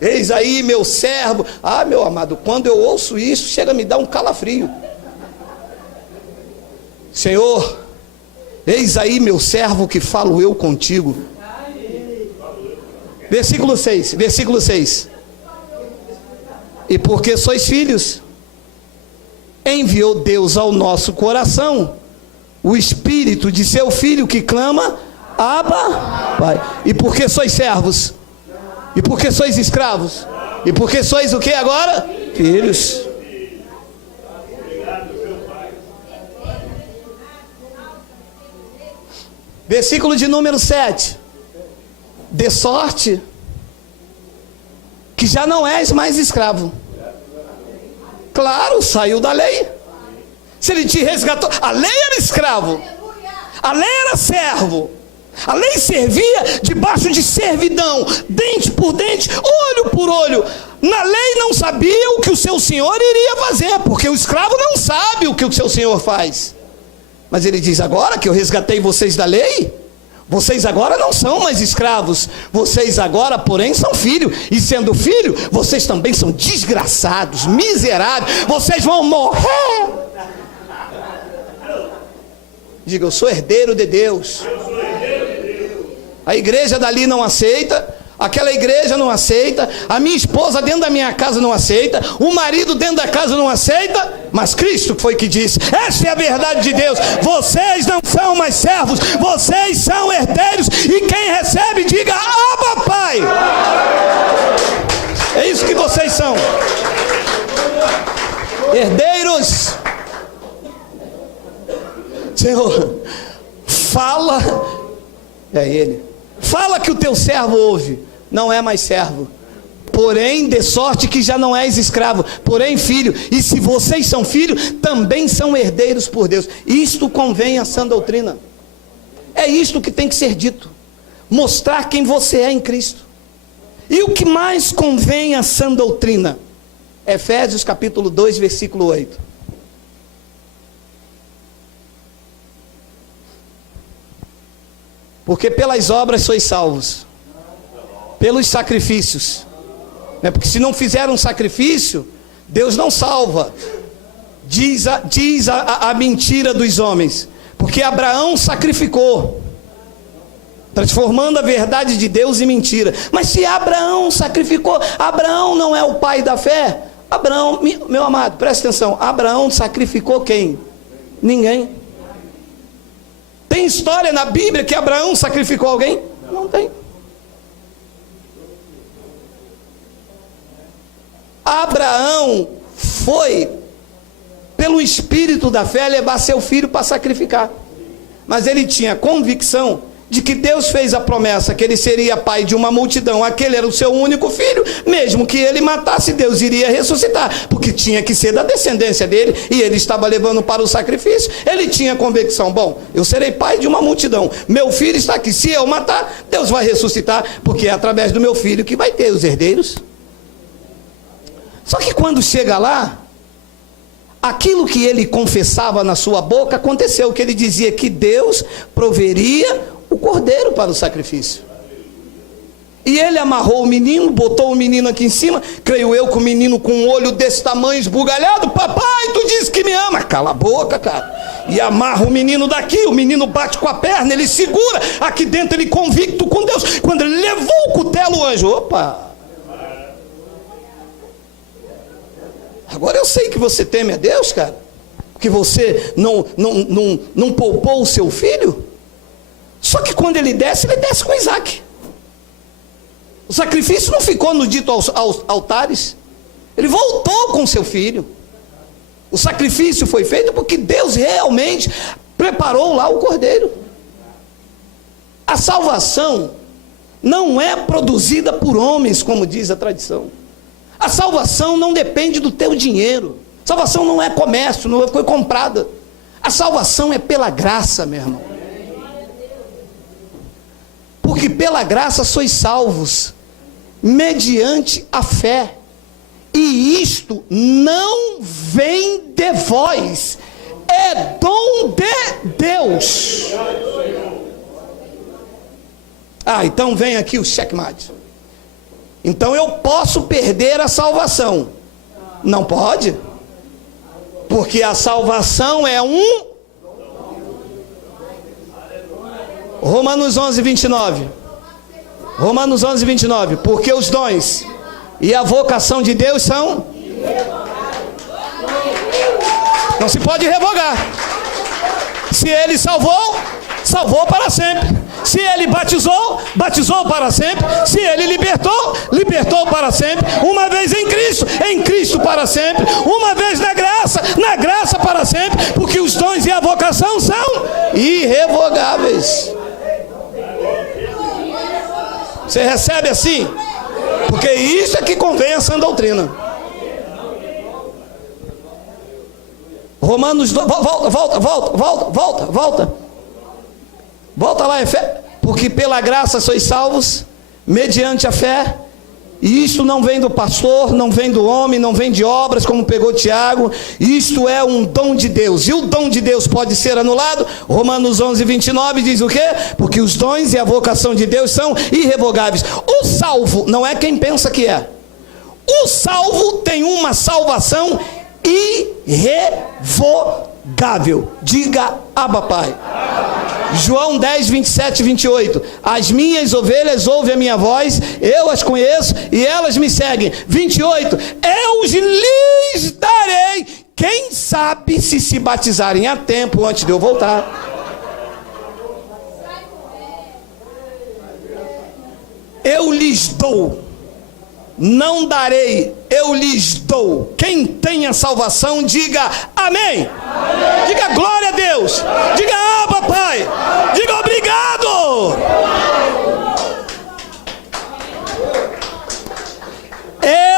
eis aí meu servo. Ah, meu amado, quando eu ouço isso, chega a me dar um calafrio. Senhor, eis aí meu servo que falo eu contigo. Versículo 6. E porque sois filhos, enviou Deus ao nosso coração o Espírito de seu Filho que clama, Abba, Pai. E porque sois servos, e porque sois escravos, e porque sois o que agora? Filhos. Versículo de número 7. De sorte que já não és mais escravo. Claro, saiu da lei. Se ele te resgatou, a lei era escravo, a lei era servo, a lei servia debaixo de servidão, dente por dente, olho por olho. Na lei não sabia o que o seu senhor iria fazer, porque o escravo não sabe o que o seu senhor faz. Mas ele diz, agora que eu resgatei vocês da lei, Vocês agora não são mais escravos, vocês agora, porém, são filhos, e sendo filho, vocês também são desgraçados, miseráveis, vocês vão morrer. Diga, eu sou herdeiro de Deus. A igreja dali não aceita, aquela igreja não aceita, a minha esposa dentro da minha casa não aceita, o marido dentro da casa não aceita, mas Cristo foi que disse, essa é a verdade de Deus, vocês não são mais servos, vocês são herdeiros, e quem recebe diga, Abba Pai. É isso que vocês são, herdeiros. Senhor, fala, é Ele, fala que o teu servo ouve, não é mais servo, porém de sorte que já não és escravo, porém filho, e se vocês são filhos, também são herdeiros por Deus. Isto convém à sã doutrina, é isto que tem que ser dito, mostrar quem você é em Cristo. E o que mais convém à sã doutrina? Efésios capítulo 2, versículo 8. Porque pelas obras sois salvos, pelos sacrifícios, porque se não fizer um sacrifício, Deus não salva. Diz a mentira dos homens, porque Abraão sacrificou, transformando a verdade de Deus em mentira. Mas se Abraão sacrificou, Abraão não é o pai da fé? Abraão, meu amado, presta atenção, Abraão sacrificou quem? Ninguém. Tem história na Bíblia que Abraão sacrificou alguém? Não tem. Abraão foi, pelo espírito da fé, levar seu filho para sacrificar. Mas ele tinha convicção de que Deus fez a promessa que ele seria pai de uma multidão, aquele era o seu único filho, mesmo que ele matasse, Deus iria ressuscitar, porque tinha que ser da descendência dele, e ele estava levando para o sacrifício. Ele tinha convicção, bom, eu serei pai de uma multidão, meu filho está aqui, se eu matar, Deus vai ressuscitar, porque é através do meu filho que vai ter os herdeiros. Só que quando chega lá, aquilo que ele confessava na sua boca aconteceu, que ele dizia que Deus proveria o cordeiro para o sacrifício. E ele amarrou o menino, botou o menino aqui em cima, creio eu que o menino com um olho desse tamanho esbugalhado, papai, tu disse que me ama, cala a boca, cara. E amarra o menino daqui, o menino bate com a perna, ele segura, aqui dentro ele convicto com Deus, quando ele levou o cutelo, o anjo, opa, agora eu sei que você teme a Deus, cara, que você não poupou o seu filho. Só que quando ele desce com Isaac. O sacrifício não ficou no dito aos altares, ele voltou com seu filho. O sacrifício foi feito porque Deus realmente preparou lá o cordeiro. A salvação não é produzida por homens, como diz a tradição. A salvação não depende do teu dinheiro. Salvação não é comércio, não foi comprada. A salvação é pela graça, meu irmão. Porque pela graça sois salvos, mediante a fé. E isto não vem de vós, é dom de Deus. Então vem aqui o checkmate. Então eu posso perder a salvação? Não pode, porque a salvação é um... Romanos 11, 29. Romanos 11, 29. Porque os dons e a vocação de Deus são... Não se pode revogar. Se ele salvou, salvou para sempre. Se ele batizou, batizou para sempre. Se ele libertou, libertou para sempre. Uma vez em Cristo para sempre. Uma vez na graça para sempre. Porque os dons e a vocação são irrevogáveis. Você recebe assim? Porque isso é que convém a sã doutrina. Romanos, volta lá, porque pela graça sois salvos, mediante a fé, E isto não vem do pastor, não vem do homem, não vem de obras, como pegou Tiago. Isto é um dom de Deus. E o dom de Deus pode ser anulado? Romanos 11, 29 diz o quê? Porque os dons e a vocação de Deus são irrevogáveis. O salvo não é quem pensa que é. O salvo tem uma salvação irrevogável. Diga Abba Pai. João 10, 27 e 28. As minhas ovelhas ouvem a minha voz, eu as conheço e elas me seguem. 28. Eu lhes darei, quem sabe se batizarem a tempo antes de eu voltar. Eu lhes dou. Não darei, eu lhes dou. Quem tem a salvação, diga amém. Amém. Diga glória a Deus. Diga Abba Pai. Diga obrigado.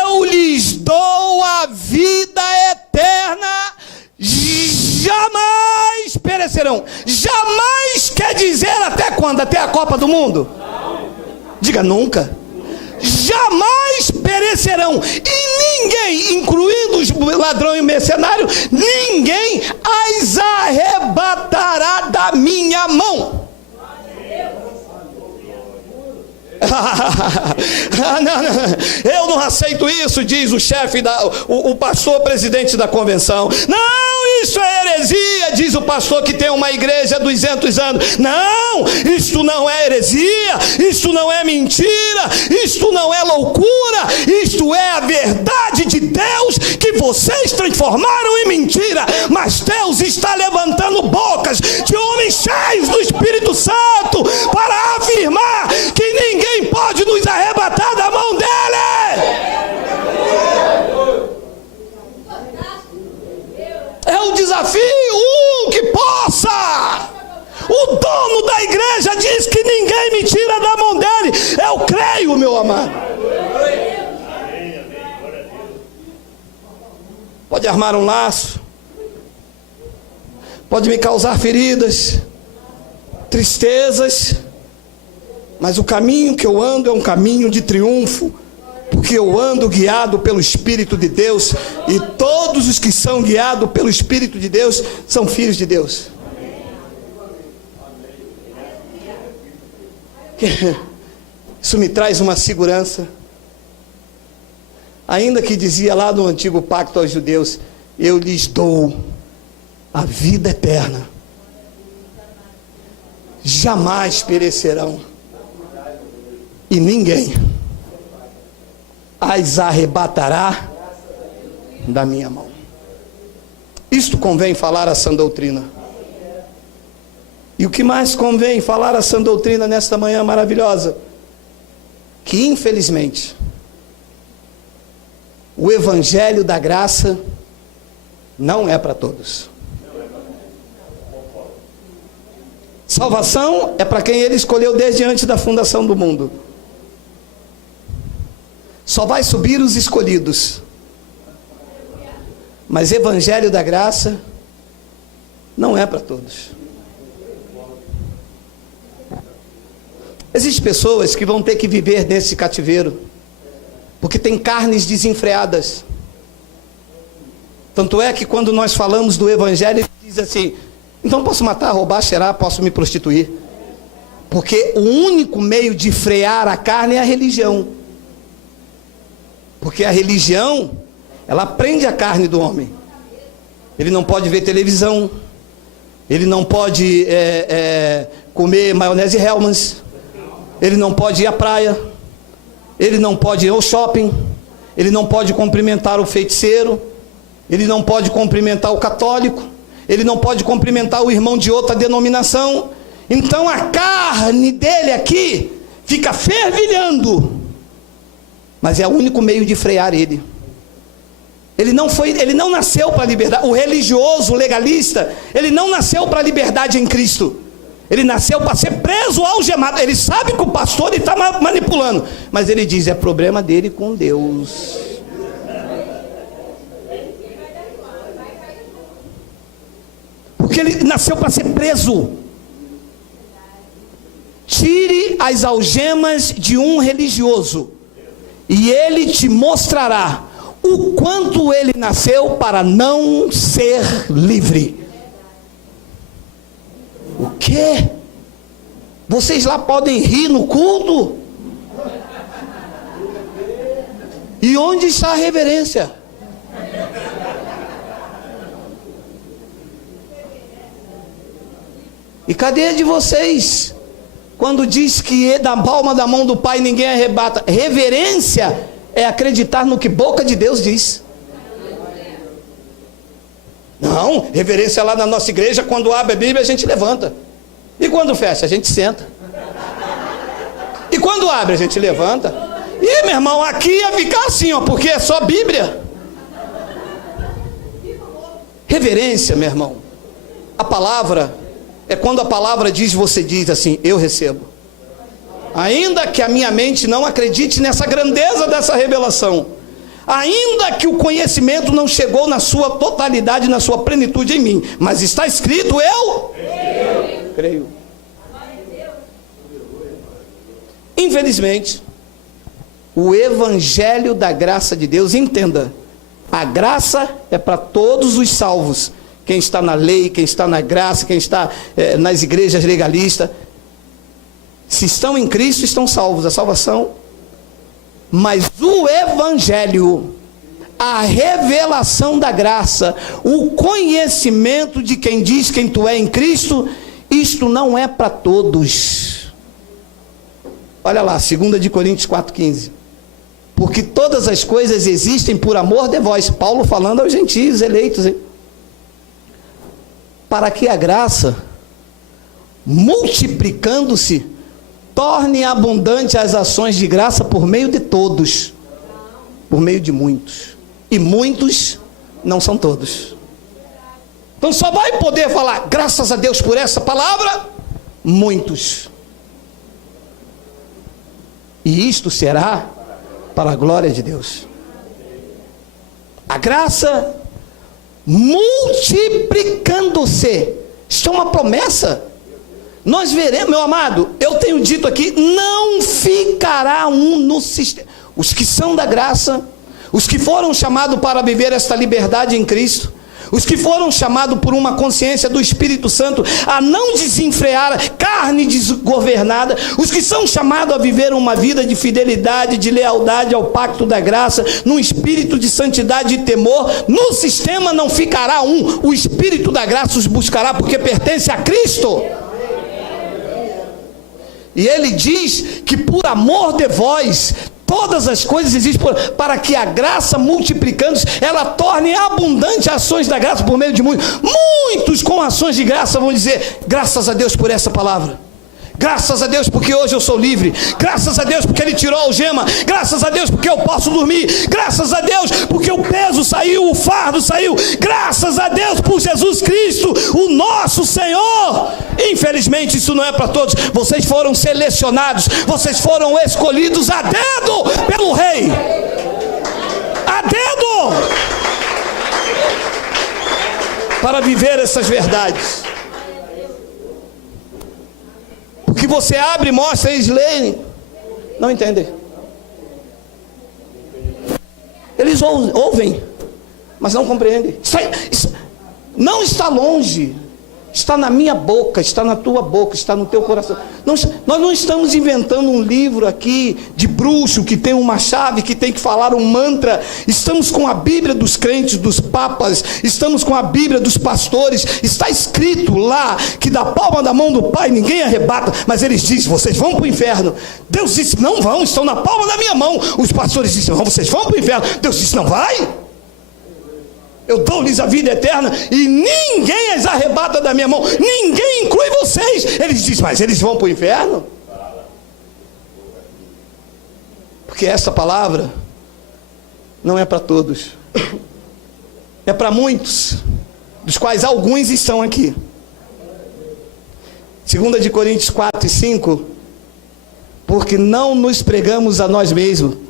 Eu lhes dou a vida eterna, jamais perecerão. Jamais quer dizer até quando? Até a Copa do Mundo? Diga nunca. Jamais perecerão, e ninguém, incluindo os ladrões e mercenários, ninguém as arrebatará da minha mão. Não, eu não aceito isso, diz o chefe, o pastor presidente da convenção. Não, isso é heresia, diz o pastor que tem uma igreja há 200 anos. Não, isso não é heresia, isso não é mentira, isto não é loucura, isto é a verdade de Deus que vocês transformaram em mentira. Mas Deus está levantando bocas de homens cheios do Espírito Santo para afirmar que ninguém pode nos arrebatar da mão dele. É um desafio, que possa. O dono da igreja diz que ninguém me tira da mão dele. Eu creio, meu amado. Pode armar um laço, pode me causar feridas, tristezas, mas o caminho que eu ando é um caminho de triunfo, porque eu ando guiado pelo Espírito de Deus, e todos os que são guiados pelo Espírito de Deus são filhos de Deus. Isso me traz uma segurança. Ainda que dizia lá no antigo pacto aos judeus: eu lhes dou a vida eterna, jamais perecerão, e ninguém as arrebatará da minha mão. Isto convém falar a sã doutrina. E o que mais convém falar a sã doutrina nesta manhã maravilhosa? Que infelizmente o evangelho da graça não é para todos. Salvação é para quem ele escolheu desde antes da fundação do mundo. Só vai subir os escolhidos. Mas evangelho da graça não é para todos. Existem pessoas que vão ter que viver nesse cativeiro, porque tem carnes desenfreadas. Tanto é que quando nós falamos do evangelho, ele diz assim: então posso matar, roubar, cheirar, posso me prostituir. Porque o único meio de frear a carne é a religião. Porque a religião, ela prende a carne do homem. Ele não pode ver televisão, ele não pode comer maionese Hellmann's, ele não pode ir à praia, ele não pode ir ao shopping, ele não pode cumprimentar o feiticeiro, ele não pode cumprimentar o católico, ele não pode cumprimentar o irmão de outra denominação. Então a carne dele aqui fica fervilhando, mas é o único meio de frear ele. Ele não nasceu para a liberdade. O religioso, o legalista, ele não nasceu para a liberdade em Cristo. Ele nasceu para ser preso, algemado. Ele sabe que o pastor está manipulando, mas ele diz: é problema dele com Deus. Porque ele nasceu para ser preso. Tire as algemas de um religioso e ele te mostrará o quanto ele nasceu para não ser livre. O quê? Vocês lá podem rir no culto? E onde está a reverência? E cadê a de vocês? Quando diz que da palma da mão do Pai ninguém arrebata. Reverência é acreditar no que boca de Deus diz. Não, reverência lá na nossa igreja, quando abre a Bíblia a gente levanta. E quando fecha, a gente senta. E quando abre, a gente levanta. E meu irmão, aqui ia ficar assim, ó, porque é só Bíblia. Reverência, meu irmão. A palavra é quando a palavra diz, você diz assim, eu recebo. Ainda que a minha mente não acredite nessa grandeza dessa revelação, ainda que o conhecimento não chegou na sua totalidade, na sua plenitude em mim, mas está escrito, eu creio. Infelizmente, o evangelho da graça de Deus, entenda, a graça é para todos os salvos. Quem está na lei, quem está na graça, quem está nas igrejas legalistas, se estão em Cristo, estão salvos, a salvação. Mas o evangelho, a revelação da graça, o conhecimento de quem diz quem tu é em Cristo, isto não é para todos. Olha lá, 2 de Coríntios 4,15. Porque todas as coisas existem por amor de vós. Paulo falando aos gentios eleitos, hein? Para que a graça, multiplicando-se, torne abundante as ações de graça por meio de todos, por meio de muitos. E muitos não são todos. Então só vai poder falar, graças a Deus por essa palavra, muitos. E isto será para a glória de Deus. A graça multiplicando-se. Isto é uma promessa. Nós veremos, meu amado, eu tenho dito aqui, não ficará um no sistema. Os que são da graça, os que foram chamados para viver esta liberdade em Cristo, os que foram chamados por uma consciência do Espírito Santo a não desenfrear carne desgovernada, os que são chamados a viver uma vida de fidelidade, de lealdade ao pacto da graça, num espírito de santidade e temor, no sistema não ficará um, o Espírito da graça os buscará, porque pertence a Cristo. E ele diz que por amor de vós, todas as coisas existem para que a graça, multiplicando-se, ela torne abundante ações da graça por meio de muitos. Muitos com ações de graça vão dizer, graças a Deus por essa palavra. Graças a Deus porque hoje eu sou livre. Graças a Deus porque Ele tirou a algema. Graças a Deus porque eu posso dormir. Graças a Deus porque o peso saiu, o fardo saiu. Graças a Deus por Jesus Cristo, o nosso Senhor. Infelizmente isso não é para todos. Vocês foram selecionados, vocês foram escolhidos a dedo pelo Rei. A dedo! Para viver essas verdades. O que você abre, mostra, eles leem, não entendem. Eles ouvem, mas não compreendem. Não está longe, está na minha boca, está na tua boca, está no teu coração. Nós não estamos inventando um livro aqui de bruxo que tem uma chave, que tem que falar um mantra. Estamos com a Bíblia dos crentes, dos papas, estamos com a Bíblia dos pastores. Está escrito lá que da palma da mão do Pai ninguém arrebata, mas eles dizem, vocês vão para o inferno. Deus disse, não vão, estão na palma da minha mão. Os pastores dizem, não, vocês vão para o inferno. Deus disse, não vai. Eu dou-lhes a vida eterna e ninguém as arrebata da minha mão. Ninguém inclui vocês. Eles dizem, mas eles vão para o inferno? Porque essa palavra não é para todos. É para muitos, dos quais alguns estão aqui. 2 de Coríntios 4 e 5. Porque não nos pregamos a nós mesmos,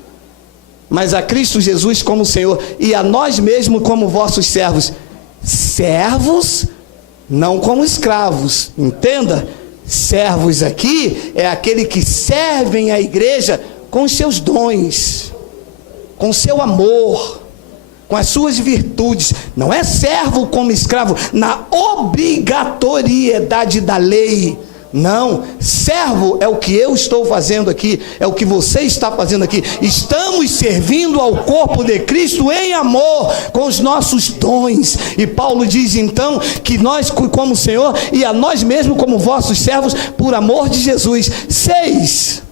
mas a Cristo Jesus como Senhor, e a nós mesmos como vossos servos. Servos, não como escravos. Entenda, servos aqui é aquele que servem a igreja com os seus dons. com seu amor, com as suas virtudes. Não é servo como escravo, na obrigatoriedade da lei. Não, servo é o que eu estou fazendo aqui, é o que você está fazendo aqui. Estamos servindo ao corpo de Cristo em amor, com os nossos dons. E Paulo diz então que nós, como Senhor, e a nós mesmos como vossos servos, por amor de Jesus. 6.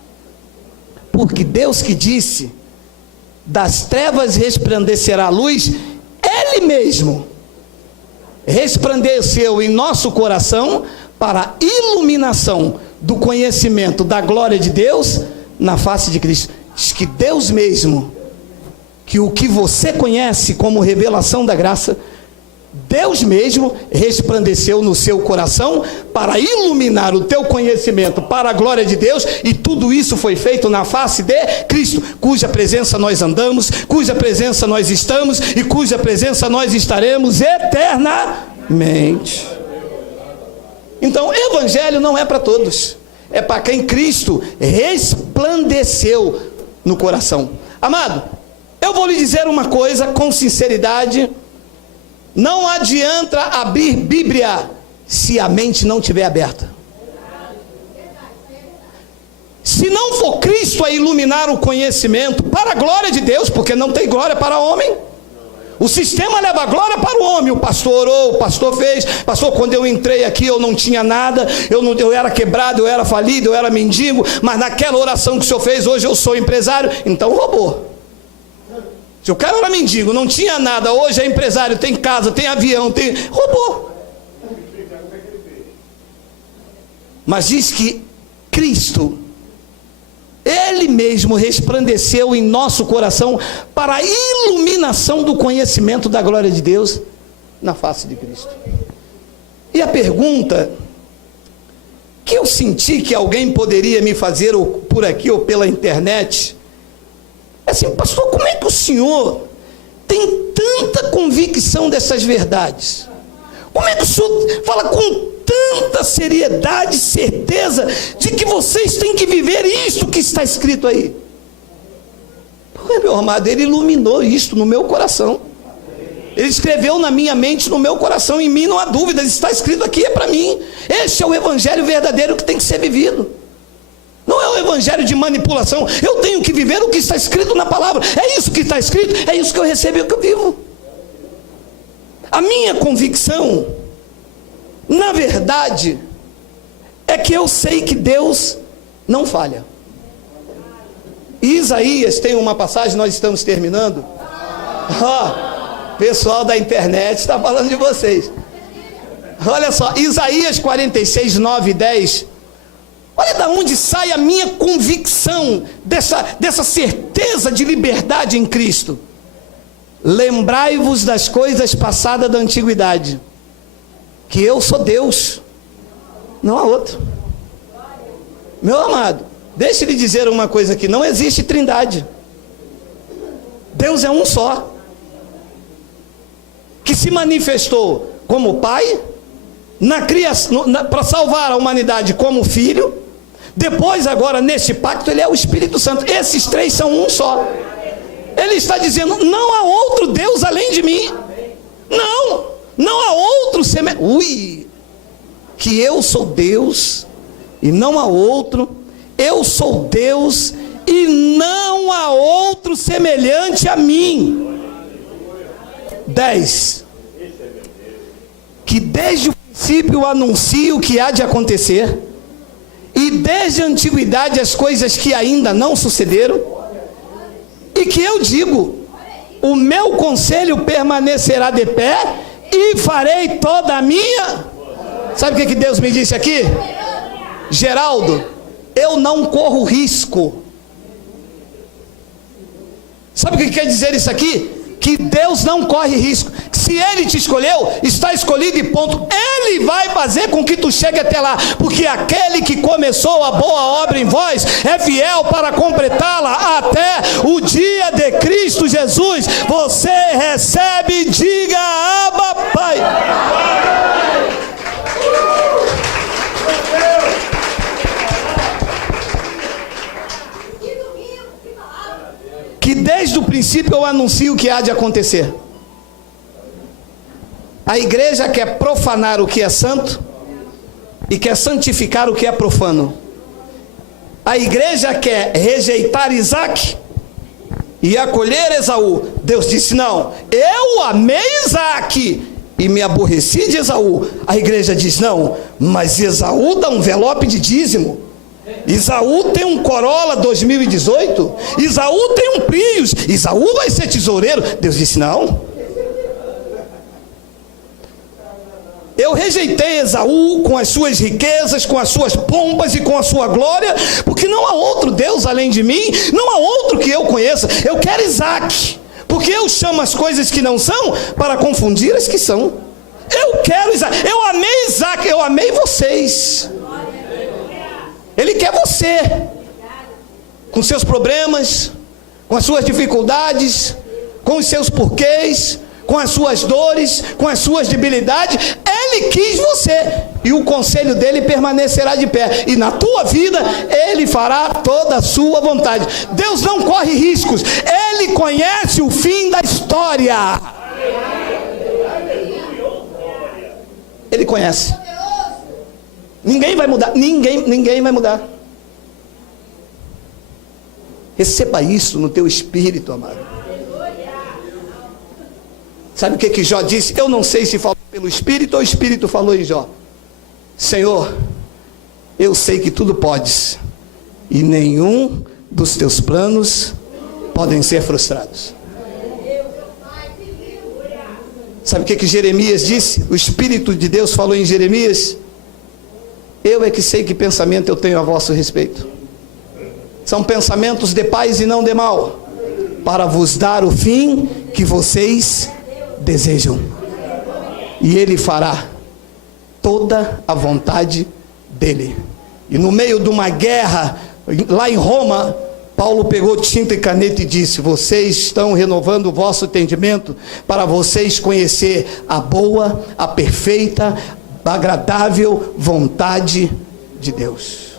Porque Deus que disse, das trevas resplandecerá a luz, Ele mesmo resplandeceu em nosso coração para a iluminação do conhecimento da glória de Deus na face de Cristo. Diz que Deus mesmo, que o que você conhece como revelação da graça, Deus mesmo resplandeceu no seu coração para iluminar o teu conhecimento para a glória de Deus, e tudo isso foi feito na face de Cristo, cuja presença nós andamos, cuja presença nós estamos e cuja presença nós estaremos eternamente. Então, evangelho não é para todos, é para quem Cristo resplandeceu no coração. Amado, eu vou lhe dizer uma coisa com sinceridade: não adianta abrir Bíblia se a mente não estiver aberta. Se não for Cristo a iluminar o conhecimento para a glória de Deus, porque não tem glória para homem. O sistema leva a glória para o homem. O pastor orou, o pastor fez. Pastor, quando eu entrei aqui eu não tinha nada, eu era quebrado, eu era falido, eu era mendigo, mas naquela oração que o senhor fez, hoje eu sou empresário. Então roubou. Se o cara era mendigo, não tinha nada, hoje é empresário, tem casa, tem avião, tem... roubou. Mas diz que Cristo, Ele mesmo resplandeceu em nosso coração para a iluminação do conhecimento da glória de Deus na face de Cristo. E a pergunta que eu senti que alguém poderia me fazer, ou por aqui ou pela internet, é assim: pastor, como é que o senhor tem tanta convicção dessas verdades? Como é que o senhor fala com tanta seriedade, certeza de que vocês têm que viver isto que está escrito aí? Porque, meu amado, Ele iluminou isto no meu coração. Ele escreveu na minha mente, no meu coração. Em mim não há dúvida, está escrito aqui, é para mim. Este é o evangelho verdadeiro que tem que ser vivido. Não é o evangelho de manipulação. Eu tenho que viver o que está escrito na palavra. É isso que está escrito, é isso que eu recebo e que eu vivo. A minha convicção, na verdade, é que eu sei que Deus não falha. Isaías tem uma passagem, nós estamos terminando. Pessoal da internet está falando de vocês. Olha só, Isaías 46, 9 e 10. Olha da onde sai a minha convicção dessa certeza de liberdade em Cristo. Lembrai-vos das coisas passadas da antiguidade, que eu sou Deus, não há outro. Meu amado, deixe eu lhe dizer uma coisa aqui: não existe trindade. Deus é um só, que se manifestou como Pai, na criação, para salvar a humanidade como Filho. Depois, agora, neste pacto, Ele é o Espírito Santo. Esses três são um só. Ele está dizendo: não há outro Deus além de mim. Não há outro semelhante. Que eu sou Deus e não há outro. Eu sou Deus e não há outro semelhante a mim. 10. Que desde o princípio anuncio o que há de acontecer, e desde a antiguidade as coisas que ainda não sucederam, e que eu digo: o meu conselho permanecerá de pé, e farei toda a minha... Sabe o que Deus me disse aqui? Geraldo, eu não corro risco. Sabe o que quer dizer isso aqui? Que Deus não corre risco. Se Ele te escolheu, está escolhido e ponto. Ele vai fazer com que tu chegue até lá, porque aquele que começou a boa obra em vós é fiel para completá-la até o dia de Cristo Jesus. Você recebe, diga: Abba, Pai. Que desde o princípio eu anuncio o que há de acontecer. A igreja quer profanar o que é santo e quer santificar o que é profano. A igreja quer rejeitar Isaac e acolher Esaú. Deus disse: não, eu amei Isaac e me aborreci de Esaú. A igreja diz: não, mas Esaú dá um envelope de dízimo. Esaú tem um Corolla 2018. Esaú tem um Prius. Esaú vai ser tesoureiro. Deus disse: não. Eu rejeitei Esaú com as suas riquezas, com as suas pompas e com a sua glória, porque não há outro Deus além de mim, não há outro que eu conheça. Eu quero Isaac, porque eu chamo as coisas que não são para confundir as que são. Eu quero Isaac, eu amei Isaac, eu amei vocês. Ele quer você, com seus problemas, com as suas dificuldades, com os seus porquês, com as suas dores, com as suas debilidades. Ele quis você, e o conselho dele permanecerá de pé, e na tua vida ele fará toda a sua vontade. Deus não corre riscos, ele conhece o fim da história. Ele conhece. Ninguém vai mudar, ninguém vai mudar. Receba isso no teu espírito, amado. Sabe o que Jó disse? Eu não sei se falou pelo Espírito ou o Espírito falou em Jó. Senhor, eu sei que tudo podes, e nenhum dos teus planos podem ser frustrados. Sabe o que Jeremias disse? O Espírito de Deus falou em Jeremias: eu é que sei que pensamento eu tenho a vosso respeito. São pensamentos de paz e não de mal, para vos dar o fim que vocês desejam. E ele fará toda a vontade dele. E no meio de uma guerra lá em Roma, Paulo pegou tinta e caneta e disse: vocês estão renovando o vosso entendimento para vocês conhecer a boa, a perfeita, a agradável vontade de Deus.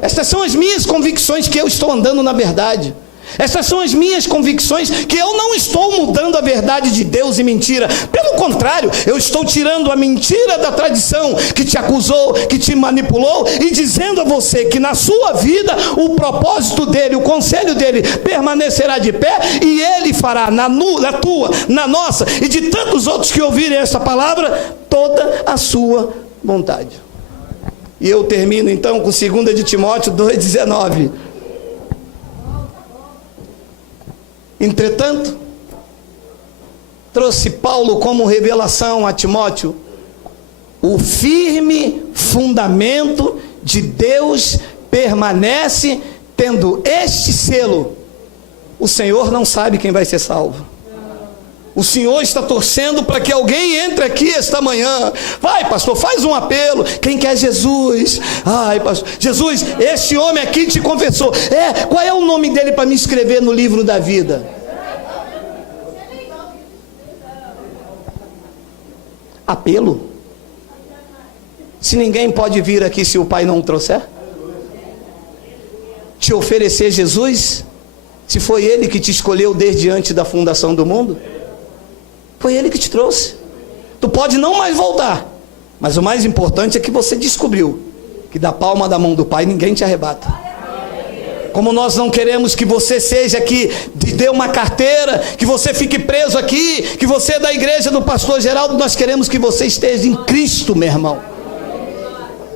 Estas são as minhas convicções, que eu estou andando na verdade. Estas são as minhas convicções, que eu não estou mudando a verdade de Deus em mentira. Pelo contrário, eu estou tirando a mentira da tradição que te acusou, que te manipulou, e dizendo a você que na sua vida o propósito dele, o conselho dele permanecerá de pé, e ele fará na tua, na nossa e de tantos outros que ouvirem essa palavra toda a sua vontade. E eu termino então com 2 de Timóteo 2,19. Entretanto, trouxe Paulo como revelação a Timóteo o firme fundamento de Deus permanece, tendo este selo: o Senhor não sabe quem vai ser salvo. O Senhor está torcendo para que alguém entre aqui esta manhã. Vai, pastor, faz um apelo. Quem quer Jesus? Ai, pastor, Jesus, esse homem aqui te confessou. Qual é o nome dele para me escrever no livro da vida? Apelo. Se ninguém pode vir aqui se o Pai não o trouxer, te oferecer Jesus, se foi Ele que te escolheu desde antes da fundação do mundo. Foi Ele que te trouxe. Tu pode não mais voltar, mas o mais importante é que você descobriu que da palma da mão do Pai ninguém te arrebata. Como nós não queremos que você seja aqui, te dê uma carteira, que você fique preso aqui, que você é da igreja do pastor Geraldo, nós queremos que você esteja em Cristo, meu irmão.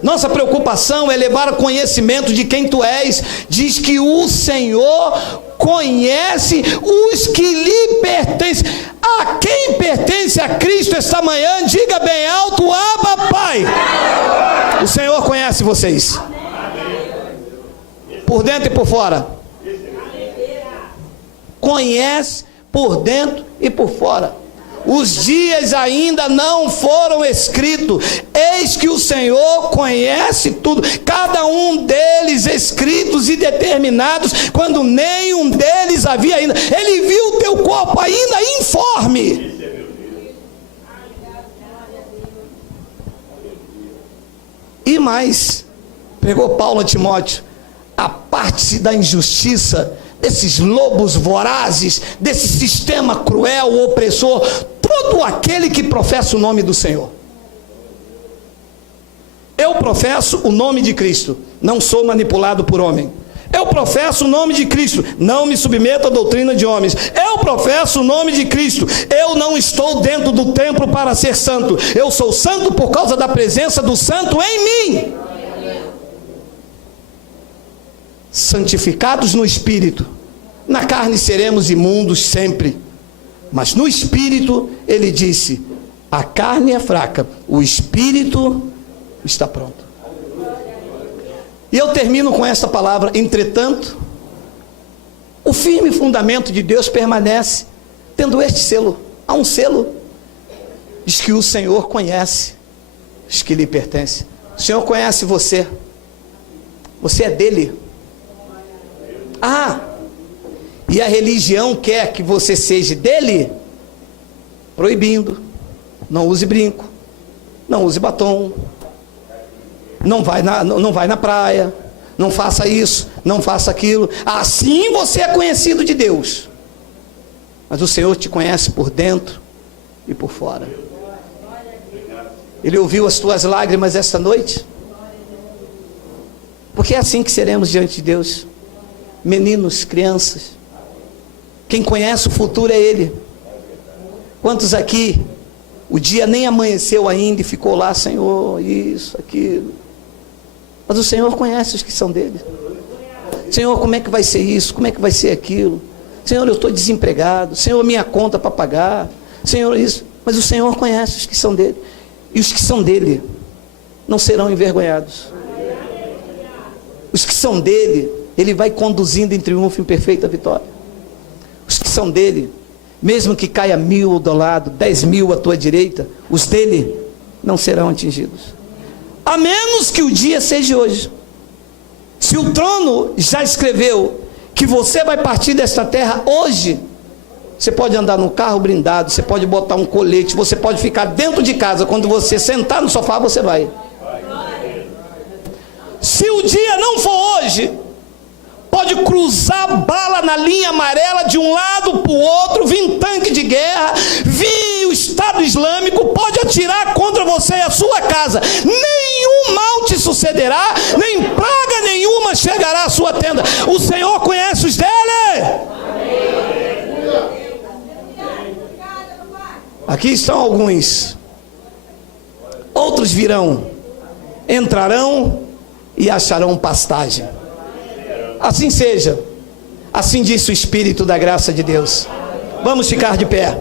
Nossa preocupação é levar ao conhecimento de quem tu és. Diz que o Senhor conhece os que lhe pertencem. A quem pertence a Cristo esta manhã, diga bem alto: Abba, Pai. O Senhor conhece vocês, por dentro e por fora. Conhece por dentro e por fora. Os dias ainda não foram escritos, eis que o Senhor conhece tudo, cada um deles escritos e determinados, quando nenhum deles havia ainda. Ele viu o teu corpo ainda informe. E mais, pregou Paulo a Timóteo: aparte-se da injustiça, desses lobos vorazes, desse sistema cruel, opressor, todo aquele que professa o nome do Senhor. Eu professo o nome de Cristo, não sou manipulado por homem. Eu professo o nome de Cristo, não me submeto à doutrina de homens. Eu professo o nome de Cristo, eu não estou dentro do templo para ser santo. Eu sou santo por causa da presença do santo em mim. Santificados no Espírito. Na carne seremos imundos sempre, mas no Espírito, ele disse, a carne é fraca, o Espírito está pronto. E eu termino com esta palavra, entretanto, o firme fundamento de Deus permanece, tendo este selo. Há um selo, diz que o Senhor conhece os que lhe pertencem. O Senhor conhece você, você é dele. E a religião quer que você seja dele, proibindo, não use brinco, não use batom, não vai na praia, não faça isso, não faça aquilo. Assim você é conhecido de Deus. Mas o Senhor te conhece por dentro e por fora. Ele ouviu as tuas lágrimas esta noite, porque é assim que seremos diante de Deus. Meninos, crianças, quem conhece o futuro é Ele. Quantos aqui o dia nem amanheceu ainda e ficou lá, Senhor, isso, aquilo? Mas o Senhor conhece os que são dele. Senhor, como é que vai ser isso? Como é que vai ser aquilo? Senhor, eu estou desempregado. Senhor, minha conta para pagar. Senhor, isso. Mas o Senhor conhece os que são dele. E os que são dele não serão envergonhados. Os que são dele, ele vai conduzindo em triunfo, em perfeita vitória. Os que são dele, mesmo que caia 1000 ao teu lado, 10.000 à tua direita, os dele não serão atingidos. A menos que o dia seja hoje. Se o trono já escreveu que você vai partir desta terra hoje, você pode andar no carro blindado, você pode botar um colete, você pode ficar dentro de casa, quando você sentar no sofá, você vai. Se o dia não for hoje, pode cruzar bala na linha amarela de um lado para o outro, vir tanque de guerra, vir o Estado Islâmico, pode atirar contra você e a sua casa, nenhum mal te sucederá, nem praga nenhuma chegará à sua tenda. O Senhor conhece os dele. Aqui estão alguns, outros virão, entrarão e acharão pastagem. Assim seja, assim disse o Espírito da graça de Deus. Vamos ficar de pé.